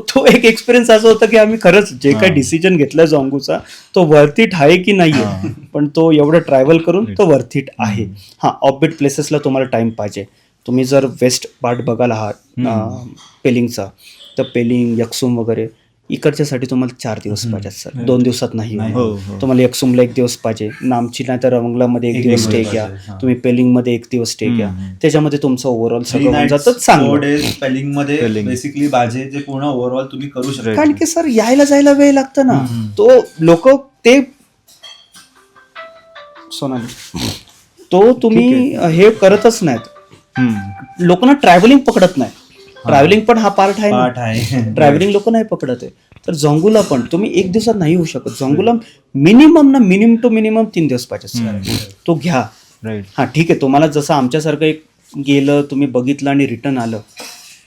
तो एक एक्सपिरियन्स असं होतं की आम्ही खरंच जे काही डिसिजन घेतलाय झोंगूचा, तो वर्थ इट आहे की नाहीये, पण तो एवढं ट्रॅव्हल करून तो वर्थ इट आहे. हा, ऑफबीट प्लेसेसला तुम्हाला टाइम पाहिजे. तुम्ही जर वेस्ट पार्ट बघायला आहात पेलिंगचा, तर पेलिंग, यक्सुम वगैरे इकडच्यासाठी तुम्हाला 4 दिवस पाहिजे सर, 2 दिवसात नाही हो, होणार. हो. तुम्हाला एकसुमला 1 दिवस पाहिजे, नामची नाही तर रवंगलामध्ये 1 दिवस स्टे घ्या, तुम्ही पेलिंगमध्ये 1 दिवस स्टे घ्या, त्याच्यामध्ये तुमचं ओव्हरऑल सगळं होऊन जातं चांगलं. पेलिंग मध्ये Pelling. बेसिकली माझे जे पूर्ण ओव्हरऑल तुम्ही करू शकता. कारण की सर यायला जायला वेळ लागतं ना, तो लोक ते सोनाली तो तुम्ही हे करतच नाहीत, लोकांना ट्रॅव्हलिंग पकडत नाही. ट्रॅव्हलिंग पण हा पार्ट आहे पार्ट ना, आहे. ट्रॅव्हलिंग लोक नाही पकडत आहे. तर झोंगूला पण तुम्ही 1 दिवसात नाही होऊ शकत. झोंगूला मिनिमम टू मिनिमम 3 दिवस पाहिजे, तो घ्या. राईट. हा ठीक आहे, तुम्हाला जसं आमच्यासारखं एक गेलं तुम्ही बघितलं आणि रिटर्न आलं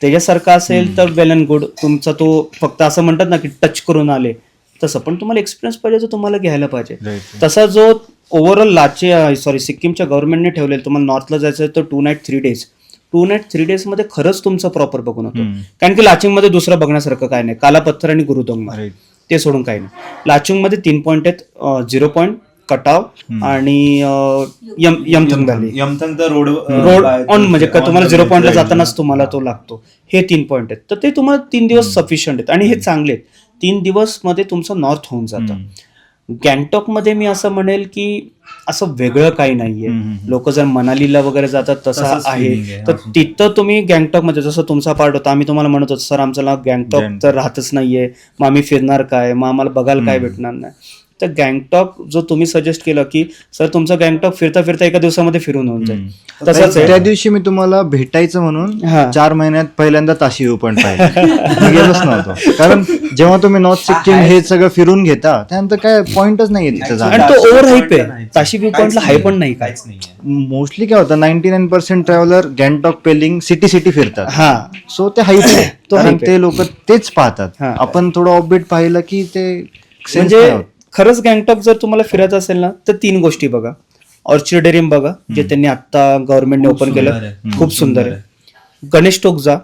त्याच्यासारखं असेल तर वेल अँड गुड. तुमचा तो फक्त असं म्हणतात ना की टच करून आले तसं, पण तुम्हाला एक्सपिरियन्स पाहिजे तर तुम्हाला घ्यायला पाहिजे. Right. तसा जो ओव्हरऑल सिक्कीमच्या गव्हर्नमेंटने ठेवलेलं, तुम्हाला नॉर्थला जायचं तर 2 नाईट 3 डेज, 2 नाईट 3 डेज मध्ये खरंच तुमचं प्रॉपर बघून होतं. कारण की लाचिंगमध्ये दुसरं बघण्यासारखं काय नाही, कालापत्थर आणि गुरुदोंगमा Right. ते सोडून काही नाही. लाचुंगमध्ये 3 पॉईंट आहेत, 0 पॉईंट, कटाव आणि यमथंग व्हॅली. यमथंग तर रोड ऑन म्हणजे तुम्हाला 0 पॉईंटला जातानाच तुम्हाला तो लागतो. हे 3 पॉईंट आहेत, तर ते तुम्हाला 3 दिवस सफिशियंट आहेत आणि हे चांगले आहेत. 3 दिवस मध्ये तुमचं नॉर्थ होऊन जातं. गँगटॉक मध्ये मी असं म्हणेल की असं वेगळं काही नाहीये. लोक जर मनालीला वगैरे जातात तसं तसंच आहे, feeling आहे. तर तिथं तुम्ही गँगटॉक मध्ये जसं तुमचा पार्ट होता, आम्ही तुम्हाला म्हणत होतो सर आमचं गँगटॉक तर राहतच नाहीये, मग आम्ही फिरणार काय, मग आम्हाला बघायला काय भेटणार नाही. तर गँगटॉक जो तुम्ही सजेस्ट केलं की सर तुमचं गँगटॉक फिरता फिरता 1 दिवसामध्ये फिरून होऊन जाईल, तसंच त्या आहे. दिवशी मी तुम्हाला भेटायचं म्हणून हा. 4 महिन्यात पहिल्यांदा ताशी व्यू पॉइंट पाहिजे. मी गेलोच नव्हतो, कारण जेव्हा तुम्ही नॉर्थ सिक्कीम हे सगळं फिरून घेता त्यानंतर काय पॉइंटच नाहीये तिथं आणि जाण्याचा. तो ओव्हर हाईप नाही. आहे, ताशी व्यू पॉइंटला हाय पण नाही काय. काहीच नाहीये. मोस्टली काय होतं 99% ट्रॅव्हलर गँगटॉक पेलिंग सिटी फिरतात. हा सो ते हाईप आहे, तो कारण hype आहे. ते लोक तेच पाहतात. हा. आपण थोडं ऑफबीट पाहिलं की ते sense म्हणजे नाही होत. खरंच गँगटॉक जर तुम्हाला फिरायचं असेल ना तर 3 गोष्टी बघा. ऑर्चिडेरियम बघा, जे त्यांनी आता गव्हर्नमेंटने ओपन सुंदर केलं, आहे. खूप सुंदर आहे. गणेश टोक जा,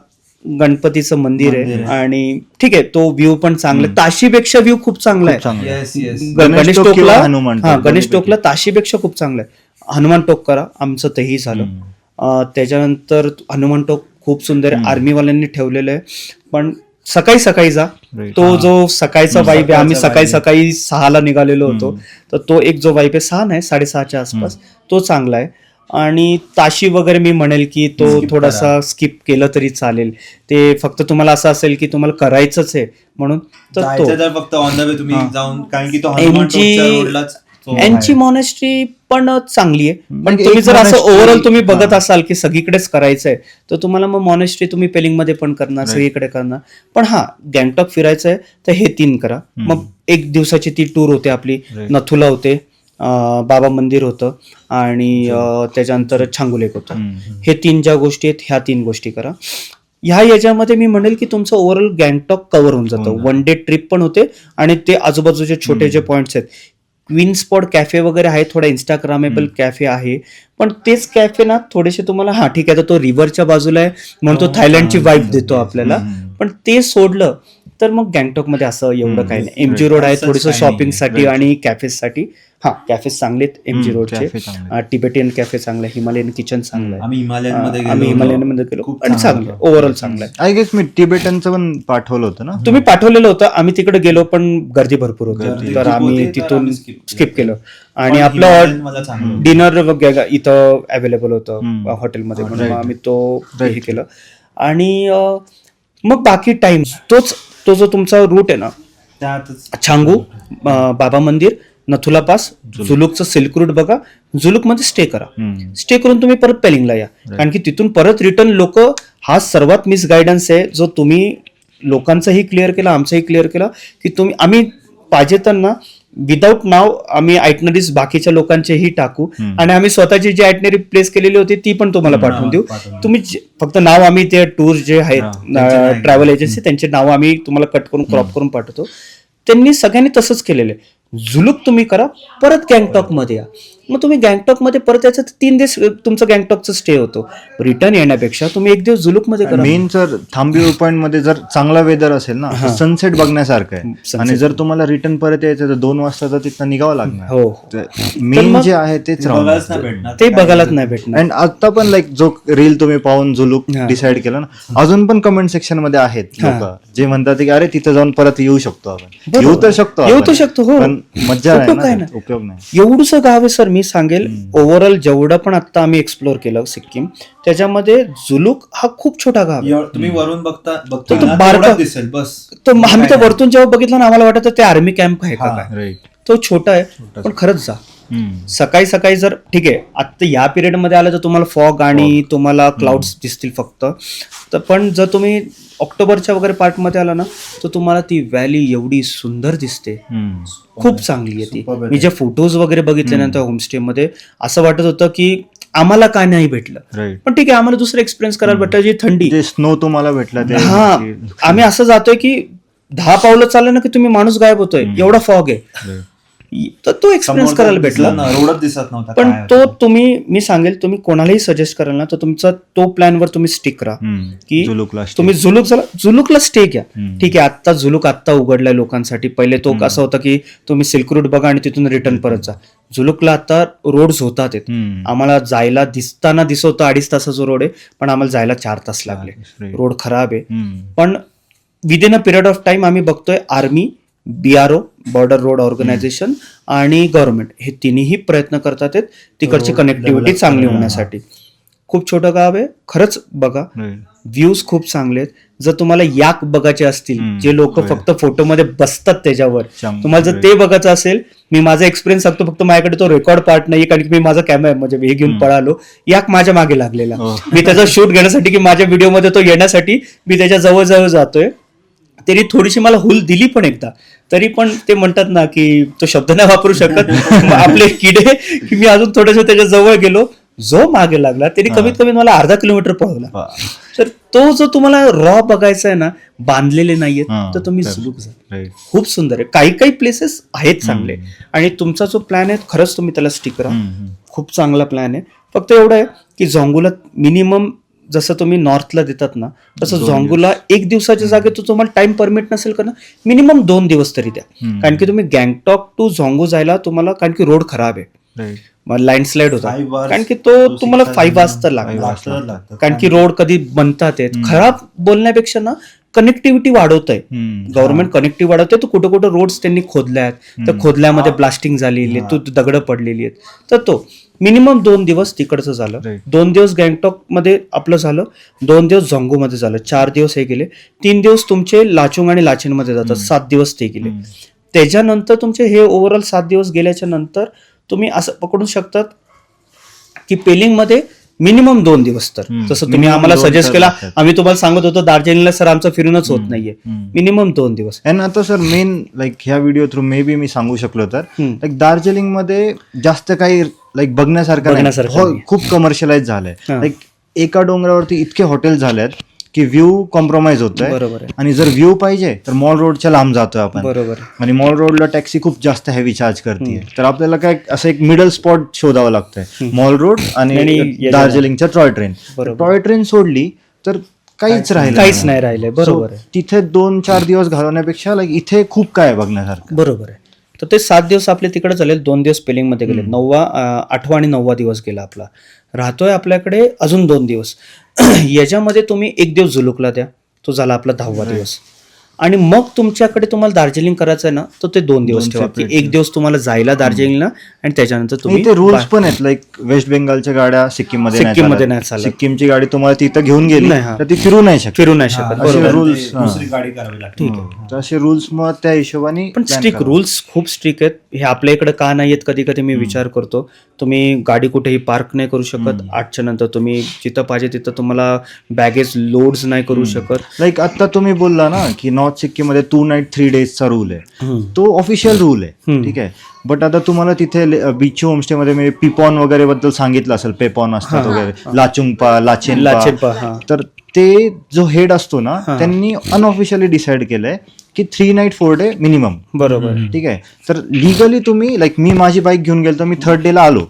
गणपतीचं मंदिर आहे आणि ठीक आहे, तो व्ह्यू पण चांगला आहे. ताशीपेक्षा व्ह्यू खूप चांगला आहे. चांगलं. Yes, yes. गणेश टोक किंवा हनुमान टोक, गणेश दोन्हीपैकी. टोकला ताशीपेक्षा खूप चांगलं आहे. हनुमान टोक करा, आमचं तेही झालं. त्याच्यानंतर हनुमान टोक खूप सुंदर आहे, आर्मीवाल्यांनी ठेवलेलं आहे. पण सकाळी सकाळी जा, Right. तो जो सकाळचा वाईब आहे, आम्ही सकाळचा सकाळी 6ला निघालेलो होतो, तर तो एक जो वाईब आहे 6 नाही 6:30च्या आसपास, तो चांगला आहे. आणि ताशी वगैरे मी म्हणेल की तो थोडासा स्किप केलं तरी चालेल. ते फक्त तुम्हाला असं असेल की तुम्हाला करायचंच आहे म्हणून तर तो जायचं तर फक्त ऑन द वे तुम्ही जाऊन, कारण की तो हनुमान यांची टोकच्या रोडलाच तो यांची आहे. मॉनेस्ट्री पण चांगली आहे. पण म्हणजे तुम्ही एक जर असं monastery- ओव्हरऑल तुम्ही बघत हा. असाल की सगळीकडेच करायचंय, तर तुम्हाला मग मॉनेस्ट्री तुम्ही पेलिंग मध्ये पण करणार, सगळीकडे करणार. पण हा गँगटॉक फिरायचंय तर हे 3 करा. मग 1 दिवसाची ती टूर होते आपली. नथुला होते, बाबा मंदिर होतं आणि त्याच्यानंतर छांगुलेक होतं. हे 3 ज्या गोष्टी आहेत ह्या 3 गोष्टी करा. ह्या याच्यामध्ये मी म्हणेल की तुमचं ओव्हरऑल गँगटॉक कव्हर होऊन जातं. 1 डे ट्रिप पण होते आणि ते आजूबाजूचे छोटे जे पॉइंट्स आहेत, क्वीन स्पॉट कॅफे वगैरे आहे, थोडा इंस्टाग्रामेबल कॅफे आहे, पण तेच कॅफे ना थोडेसे तुम्हाला हा ठीक आहे, तर तो रिव्हरच्या बाजूला आहे म्हणून तो थायलंडची वाईफ देतो आपल्याला. पण ते सोडलं तर मग गँगटॉक मध्ये असं एवढं काही नाही. एमजी रोड आहे असंच थोडंसं काही शॉपिंग साठी आणि कॅफेज साठी. हा कॅफेज चांगले आहेत एमजी रोडचे, cafe चांगले. टिबेटियन कॅफे चांगला आहे, हिमालयन किचन चांगलं आहे. आम्ही हिमालयनमध्ये गेलो आम्ही होतो. हिमालयनमध्ये गेलो खूप आणि चांगलं चांगलं होतं. ओव्हरऑल चांगलं आहे. आय गेस मी तिबेटनचं पण पाठवलं होतं ना. तुम्ही पाठवलेलं होतं, आम्ही तिकडे गेलो पण गर्दी भरपूर होती, गर्दी तर खूप आम्ही होती, तर तिथून आम्ही skip स्किप केलं. पण आणि आपलं हिमालयन मला चांगलं होतं. डिनर वगैरे इथं अवेलेबल होतं हॉटेलमध्ये, म्हणून मग आम्ही तो हे केलं. आणि मग बाकी टाइम तो जो तुमचा रूट आहे ना, त्यातच छांगू, बाबा मंदिर, नथुला पास, जुलुकचं सिल्क रूट बघा. जुलुक मध्ये स्टे करा, स्टे करून तुम्ही परत पेलिंगला या, कारण की तिथून परत रिटर्न लोक, हा सर्वात मिसगायडन्स आहे जो तुम्ही लोकांचाही क्लिअर केला, आमचाही क्लिअर केला की तुम्ही, आम्ही पाहिजे तर ना विदाऊट नाव आम्ही आयटनरीज बाकीच्या लोकांचेही टाकू आणि आम्ही स्वतःची जी आयटनरी प्लेस केलेली होती ती पण तुम्हाला पाठवून देऊ. तुम्ही फक्त नाव, आम्ही ते टूर जे आहेत ट्रॅव्हल एजन्सी त्यांचे नाव आम्ही तुम्हाला कट करून क्रॉप करून पाठवतो. त्यांनी सगळ्यांनी तसंच केलेलं आहे. जुलूक तुम्ही करा, परत गँगटॉक मध्ये या. मग तुम्ही गँगटॉकमध्ये परत यायचं तर 3 दिवस तुमचं गँगटॉकचा स्टे होतो. रिटर्न येण्यापेक्षा तुम्ही 1 दिवस जुलूकमध्ये करा. मेन जर थांबी पॉइंट मध्ये जर चांगला वेदर असेल ना, सनसेट बघण्यासारखं आहे. आणि जर तुम्हाला रिटर्न परत यायचं तर 2 वाजता तर तिथं निघावं लागणार. हो. मेन जे आहे तेच बघायलाच नाही भेटणार. ते बघायलाच नाही भेटणार. अँड आता पण लाईक जो रील तुम्ही पाहून जुलूक डिसाईड केलं ना, अजून पण कमेंट सेक्शन मध्ये आहेत लोक जे म्हणतात की अरे तिथं जाऊन परत येऊ शकतो आपण. येऊ तर शकतो हो. पण मज्जा उपयोग नाही काय ना, नाही. उपयोग नाही. एवढंसं गाव आहे सर. मी सांगेल ओव्हरऑल जेवढं पण आता आम्ही एक्सप्लोर केलं सिक्कीम, त्याच्यामध्ये जुलूक हा खूप छोटा गाव आहे. तुम्ही वरून बघता तो ना, बारका- तेवढाच दिसेल बस. तो आम्ही तर वरतून जेव्हा बघितलं ना, आम्हाला वाटत ते आर्मी कॅम्प आहे का काय. राईट. तो छोटा आहे पण खरंच जा. सकाळी सकाळी जर ठीक आहे आता या पिरियड मध्ये आलं तर तुम्हाला फॉग आणि तुम्हाला क्लाउड्स दिसतील फक्त. तर पण जर तुम्ही ऑक्टोबरच्या वगैरे पार्ट मध्ये आला ना, तर तुम्हाला ती व्हॅली एवढी सुंदर दिसते. खूप चांगली आहे ती. मी जे फोटोज वगैरे बघितले ना त्या होमस्टे मध्ये, असं वाटत होतं की आम्हाला काय नाही भेटलं. राईट. पण ठीक आहे, आम्हाला दुसरं एक्सपिरियन्स करायला भेटलं, जी थंडी. जे स्नो तुम्हाला भेटला ते हा, आम्ही असं जातोय की 10 पावलं चाललं ना की तुम्ही माणूस गायब होतोय, एवढा फॉग आहे. तर तो एक्सपिरियन्स करायला भेटला. रोडच दिसत नव्हता. पण काय तो तुम्ही, मी सांगेल तुम्ही कोणालाही सजेस्ट कराल ना तर तुमचा तो प्लॅनवर तुम्ही स्टिक राहा की जुलूकला stay. तुम्ही जुलूकला स्टे घ्या. ठीक आहे, आता जुलूक आत्ता उघडलाय लोकांसाठी. पहिले तो असं होतं की तुम्ही सिल्क रूट बघा आणि तिथून रिटर्न परत जा. जुलूकला आता रोड्स होतात आहेत. आम्हाला जायला दिसताना दिसवतो 2.5 तासाचा रोड आहे, पण आम्हाला जायला 4 तास लागले. रोड खराब आहे. पण within a period of time आम्ही बघतोय army, BRO border road organisation आणि गव्हर्नमेंट हे तिन्ही प्रयत्न करतात आहेत तिकडची कनेक्टिव्हिटी चांगली होण्यासाठी. खूप छोटं गाव आहे, खरंच बघा. व्ह्यूज खूप चांगले आहेत. जर तुम्हाला याक बघायचे असतील, जे लोक फक्त फोटोमध्ये बसतात त्याच्यावर, तुम्हाला जर ते बघायचं असेल, मी माझा एक्सपिरियन्स सांगतो. फक्त माझ्याकडे तो रेकॉर्ड पार्ट नाही, कारण की मी माझा कॅमेरा म्हणजे हे घेऊन पळालो. याक माझ्या मागे लागलेला. मी त्याचा शूट घेण्यासाठी की माझ्या व्हिडिओमध्ये तो येण्यासाठी मी त्याच्या जवळ जातोय. तरी थोडीशी मला हुल दिली पण एकदा, तरी पण ते म्हणतात ना की तो शब्द नाही वापरू शकत आपले किडे, की मी अजून थोडंसं त्याच्या जवळ गेलो. जो मागे लागला त्यांनी कमीत कमी मला अर्धा किलोमीटर पळवला. तर तो जो तुम्हाला रॉ बघायचा आहे ना, बांधलेले नाहीयेत, तर तुम्ही जुलूक जा. खूप सुंदर आहे. काही काही प्लेसेस आहेत चांगले. आणि तुमचा जो प्लॅन आहे खरंच तुम्ही त्याला स्टिक करा. खूप चांगला प्लॅन आहे. फक्त एवढं आहे की झोंगूला मिनिमम जसं तुम्ही नॉर्थला देतात ना, तसं झोंगूला 1 दिवसाच्या जागेत तो तुम्हाला टाइम परमिट नसेल का ना, मिनिमम 2 दिवस तरी द्या. कारण की तुम्ही गँगटॉक टू झोंगू जायला तुम्हाला, कारण की रोड खराब आहे, लँडस्लाइड होता, कारण की तो तुम्हाला 5 वाजता लागला. कारण की रोड कधी बनतात आहेत. खराब बोलण्यापेक्षा ना कनेक्टिव्हिटी वाढवत आहे गव्हर्नमेंट, कनेक्टिव्हिटी वाढवते. तर कुठं कुठं रोड्स त्यांनी खोदल्या आहेत, तर खोदल्यामध्ये ब्लास्टिंग झालेली आहे, दगडं पडलेली आहेत. तर तो मिनिमम 2 दिवस तिकडचं झालं. 2 दिवस गँगटॉक मध्ये आपलं झालं, 2 दिवस झोंगू मध्ये झालं, 4 दिवस हे गेले. 3 दिवस तुमचे लाचुंग आणि लाचेन मध्ये जातात, 7 दिवस ते गेले. त्याच्यानंतर तुमचे हे ओव्हरऑल 7 दिवस गेल्याच्या नंतर तुम्ही असं पकडू शकतात की पेलिंग मध्ये मिनिमम 2 दिवस. तर जसं तुम्ही आम्हाला सजेस्ट केला, आम्ही तुम्हाला सांगत होतो दार्जिलिंगला सर आमचं फिरूनच होत नाहीये, मिनिमम 2 दिवस. आणि आता सर मेन लाईक ह्या व्हिडिओ थ्रू मे बी मी सांगू शकलो तर लाईक दार्जिलिंग मध्ये जास्त काही लाईक बघण्यासारखं नाही. खूप कमर्शियलाइज झालंय. लाईक एका डोंगरावरती इतके हॉटेल झालेत की व्ह्यू कॉम्प्रोमाइज होतोय. बरोबर आहे. आणि जर व्ह्यू पाहिजे तर मॉल रोडच्या लांब जातोय आपण. बरोबर. आणि मॉल रोडला टॅक्सी खूप जास्त हेवी चार्ज करते. तर आपल्याला काय असं एक मिडल स्पॉट शोधावं लागतंय, मॉल रोड आणि दार्जिलिंगच्या टॉय ट्रेन. टॉय ट्रेन सोडली तर काहीच नाही राहिलंय. बरोबर आहे. तिथे 2-4 दिवस घालवण्यापेक्षा लाईक इथे खूप काय बघण्यासारखं. बरोबर आहे. तर ते 7 दिवस आपले तिकडे झाले, 2 दिवस पेलिंग मध्ये गेले, 8वा आणि 9वा दिवस गेला आपला. राहतोय आपल्याकडे अजून 2 दिवस. याच्यामध्ये तुम्ही 1 दिवस जुलूकला द्या, तो झाला आपला 10वा दिवस. आणि मग तुमच्याकडे तुम्हाला दार्जिलिंग करायचं आहे ना, तर ते 2 दिवस ठेवा. की 1 दिवस तुम्हाला जायला दार्जिलिंगला आणि त्याच्यानंतर तुम्ही ते रूल्स पण आहेत. लाईक वेस्ट बेंगालच्या गाड्या सिक्कीम मध्ये नाही चालत. सिक्कीमची गाडी तुम्हाला तिथं घेऊन गेली तर ती फिरू नाही शकत. रूल्स दुसरी गाडी करावी लागते. ठीक आहे. असे रूल्स मग त्या हिशोबाने पण स्ट्रिक्ट रूल्स खूप स्ट्रिक्ट आहेत. हे आपल्या इकडे का नाही आहेत कधी कधी मी विचार करतो. तुम्ही गाडी कुठेही पार्क नाही करू शकत 8च्या नंतर. तुम्ही जिथं पाहिजे तिथं तुम्हाला बॅगेज लोड्स नाही करू शकत. लाईक आता तुम्ही बोलला ना की नॉर्थ सिक्कीम मध्ये 2 नाईट 3 डेजचा रूल आहे, तो ऑफिशियल रूल आहे. ठीक आहे. बट आता तुम्हाला तिथे बीच होमस्टे मध्ये मी पिपॉन वगैरे बद्दल सांगितलं असेल, पेपॉन असतात वगैरे, लाचुंगपा, लाचेनपा, तर ते जो हेड असतो ना त्यांनी अनऑफिशियली डिसाईड केलंय की 3 नाईट 4 डे मिनिमम. बरोबर. ठीक आहे. तर लिगली तुम्ही लाईक मी माझी बाईक घेऊन गेलो, मी 3rd डे ला आलो,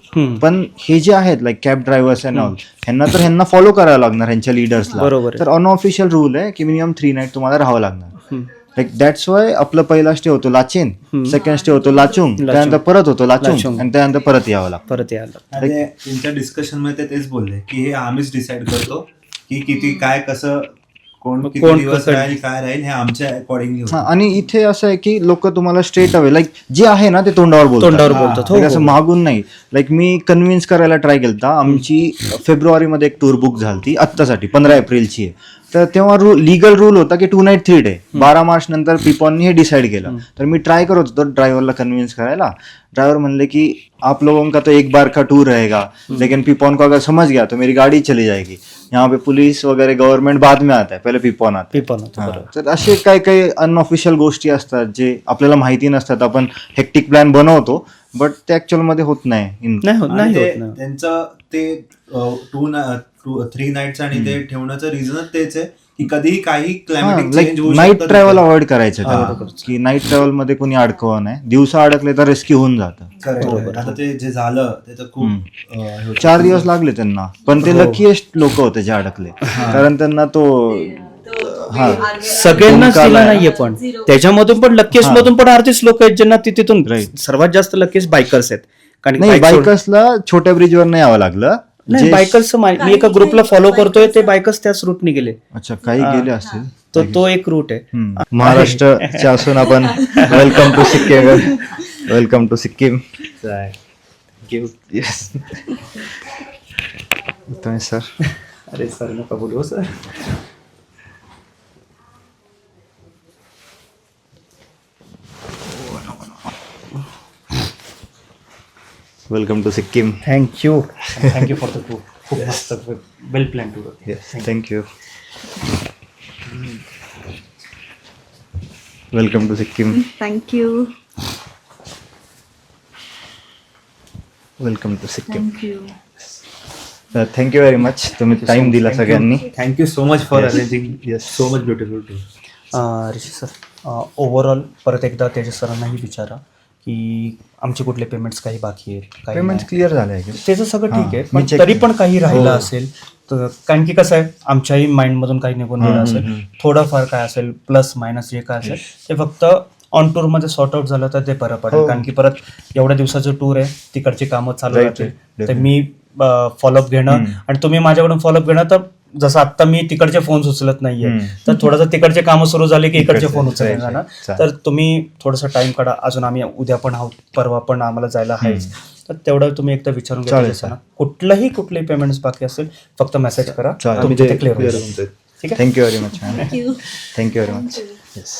पण हे जे आहेत like cab drivers and all ह्यांना फॉलो करायला लागणार ह्यांच्या लिडर्सला. बरोबर आहे. तर अनऑफिशियल रूल आहे की मिनिमम 3 नाईट तुम्हाला राहावं लागणार. लाईक दॅट्स वाय आपलं पहिला स्टे होतो लाचेन, सेकंड स्टे होतो लाचुंग, त्यानंतर परत होतो लाचुंग आणि त्यानंतर परत यावं लागतं. परत यायला. आणि त्यांच्या डिस्कशन मध्ये ते तेच बोलले की हे आम्हीच डिसाईड करतो की किती काय कसं किती दिवस राहील काय राहील हे आमच्या अकॉर्डिंगली हा, आणि इथे असं आहे की लोक तुम्हाला स्ट्रेट अवे लाईक जे आहे ना ते तोंडावर बोलतात. Like असं मागून नाही. लाईक मी कन्व्हिन्स करायला ट्राय केलता. आमची फेब्रुवारीमध्ये एक टूर बुक झाली आत्तासाठी 15 एप्रिलची आहे. तर तेव्हा लीगल रूल होता की 2 नाईट 3 डे. 12 मार्च नंतर पिपॉननी हे डिसाईड केलं. तर मी ट्राय करत होतो ड्रायव्हरला कन्व्हिन्स करायला. ड्राइवर म्हणले कि आप लोगों का तो एक बार का टूर रहेगा, लेकिन पिपॉन को अगर समझ गया तो मेरी गाड़ी चली जाएगी. यहाँ पे पुलिस वगैरे गव्हर्नमेंट बाद में आता है, पहिले पिपॉन आता. तर असे काही काही अनऑफिशियल गोष्टी असतात जे आपल्याला माहिती नसतात. आपण हेक्टिक प्लॅन बनवतो बट ते ऍक्च्युअल मध्ये होत नाही. त्यांचं ते 3 नाईट्स आणि ते ठेवण्याचं रिझनच तेच आहे की कधीही काही क्लायमेटिक चेंज होऊ नाईट ट्रॅव्हल अवॉइड करायचं का, की नाईट ट्रॅव्हल मध्ये कोणी अडकवा नाही. दिवसा अडकले तर रेस्क्यू होऊन जातं. आता ते जे झालं त्याचं खूप 4 दिवस लागले त्यांना, पण ते लकीएस्ट लोक होते जे अडकले, कारण त्यांना तो सगळ्यांनाच दिला नाहीये. पण त्याच्यामधून पण लकीएस्ट मधून पण आर्टिस्ट लोक आहेत ज्यांना तिथून सर्वात जास्त लकीएस्ट बायकर्स आहेत. कारण बायकर्सला छोट्या ब्रिजवर नाही यावं लागलं. नाही, बायकर्स मी एका ग्रुपला फॉलो करतोय, ते बायकर्स त्याच रूटने गेले. अच्छा, काही गेले असतील. तो एक रूट आहे. महाराष्ट्राच्या असून आपण welcome to Sikkim. Welcome to Sikkim. Sir. अरे सर नका बोलू sir. Welcome to Sikkim. Thank you for the tour. खूप मस्त, well plan tour. Thank you. Welcome to Sikkim. Thank you. Welcome to Sikkim. Thank you very much. तुम्ही टाइम दिला सगळ्यांनी. Thank you so much for arranging so much beautiful tour. Rishi sir, overall परत एकदा तेजस सरांनाही विचारा की आमचे कुठले पेमेंट्स काही बाकी आहेत. पेमेंट क्लिअर झाले. त्याचं सगळं ठीक आहे, पण तरी पण काही राहिलं असेल तर, कारण की कसं आहे आमच्याही माइंडमधून काही निघून गेलं असेल, थोडंफार काय असेल प्लस मायनस जे काय असेल ते फक्त ऑन टूर मध्ये सॉर्ट आउट झालं तर ते बरं पडेल. कारण की परत एवढ्या दिवसाचं टूर आहे, तिकडची कामं चालू राहतील. तर मी फॉलोअप घेणं आणि तुम्ही माझ्याकडून फॉलोअप घेणं, तर जसं आता मी तिकडचे फोन उचलत नाहीये, तर थोडंसं तिकडचे कामं सुरू झाले की इकडचे फोन उचलायचे ना. तर तुम्ही थोडंसं टाइम काढा. अजून आम्ही उद्या पण आहोत, परवा पण आम्हाला जायला आहेच. तर तेवढं तुम्ही एकदा विचारून घ्या. कुठलेही पेमेंट्स बाकी असेल फक्त मेसेज करा, तुम्ही तिथे क्लिअर होईल. ठीक आहे. Thank you very much. Thank you very much. Yes.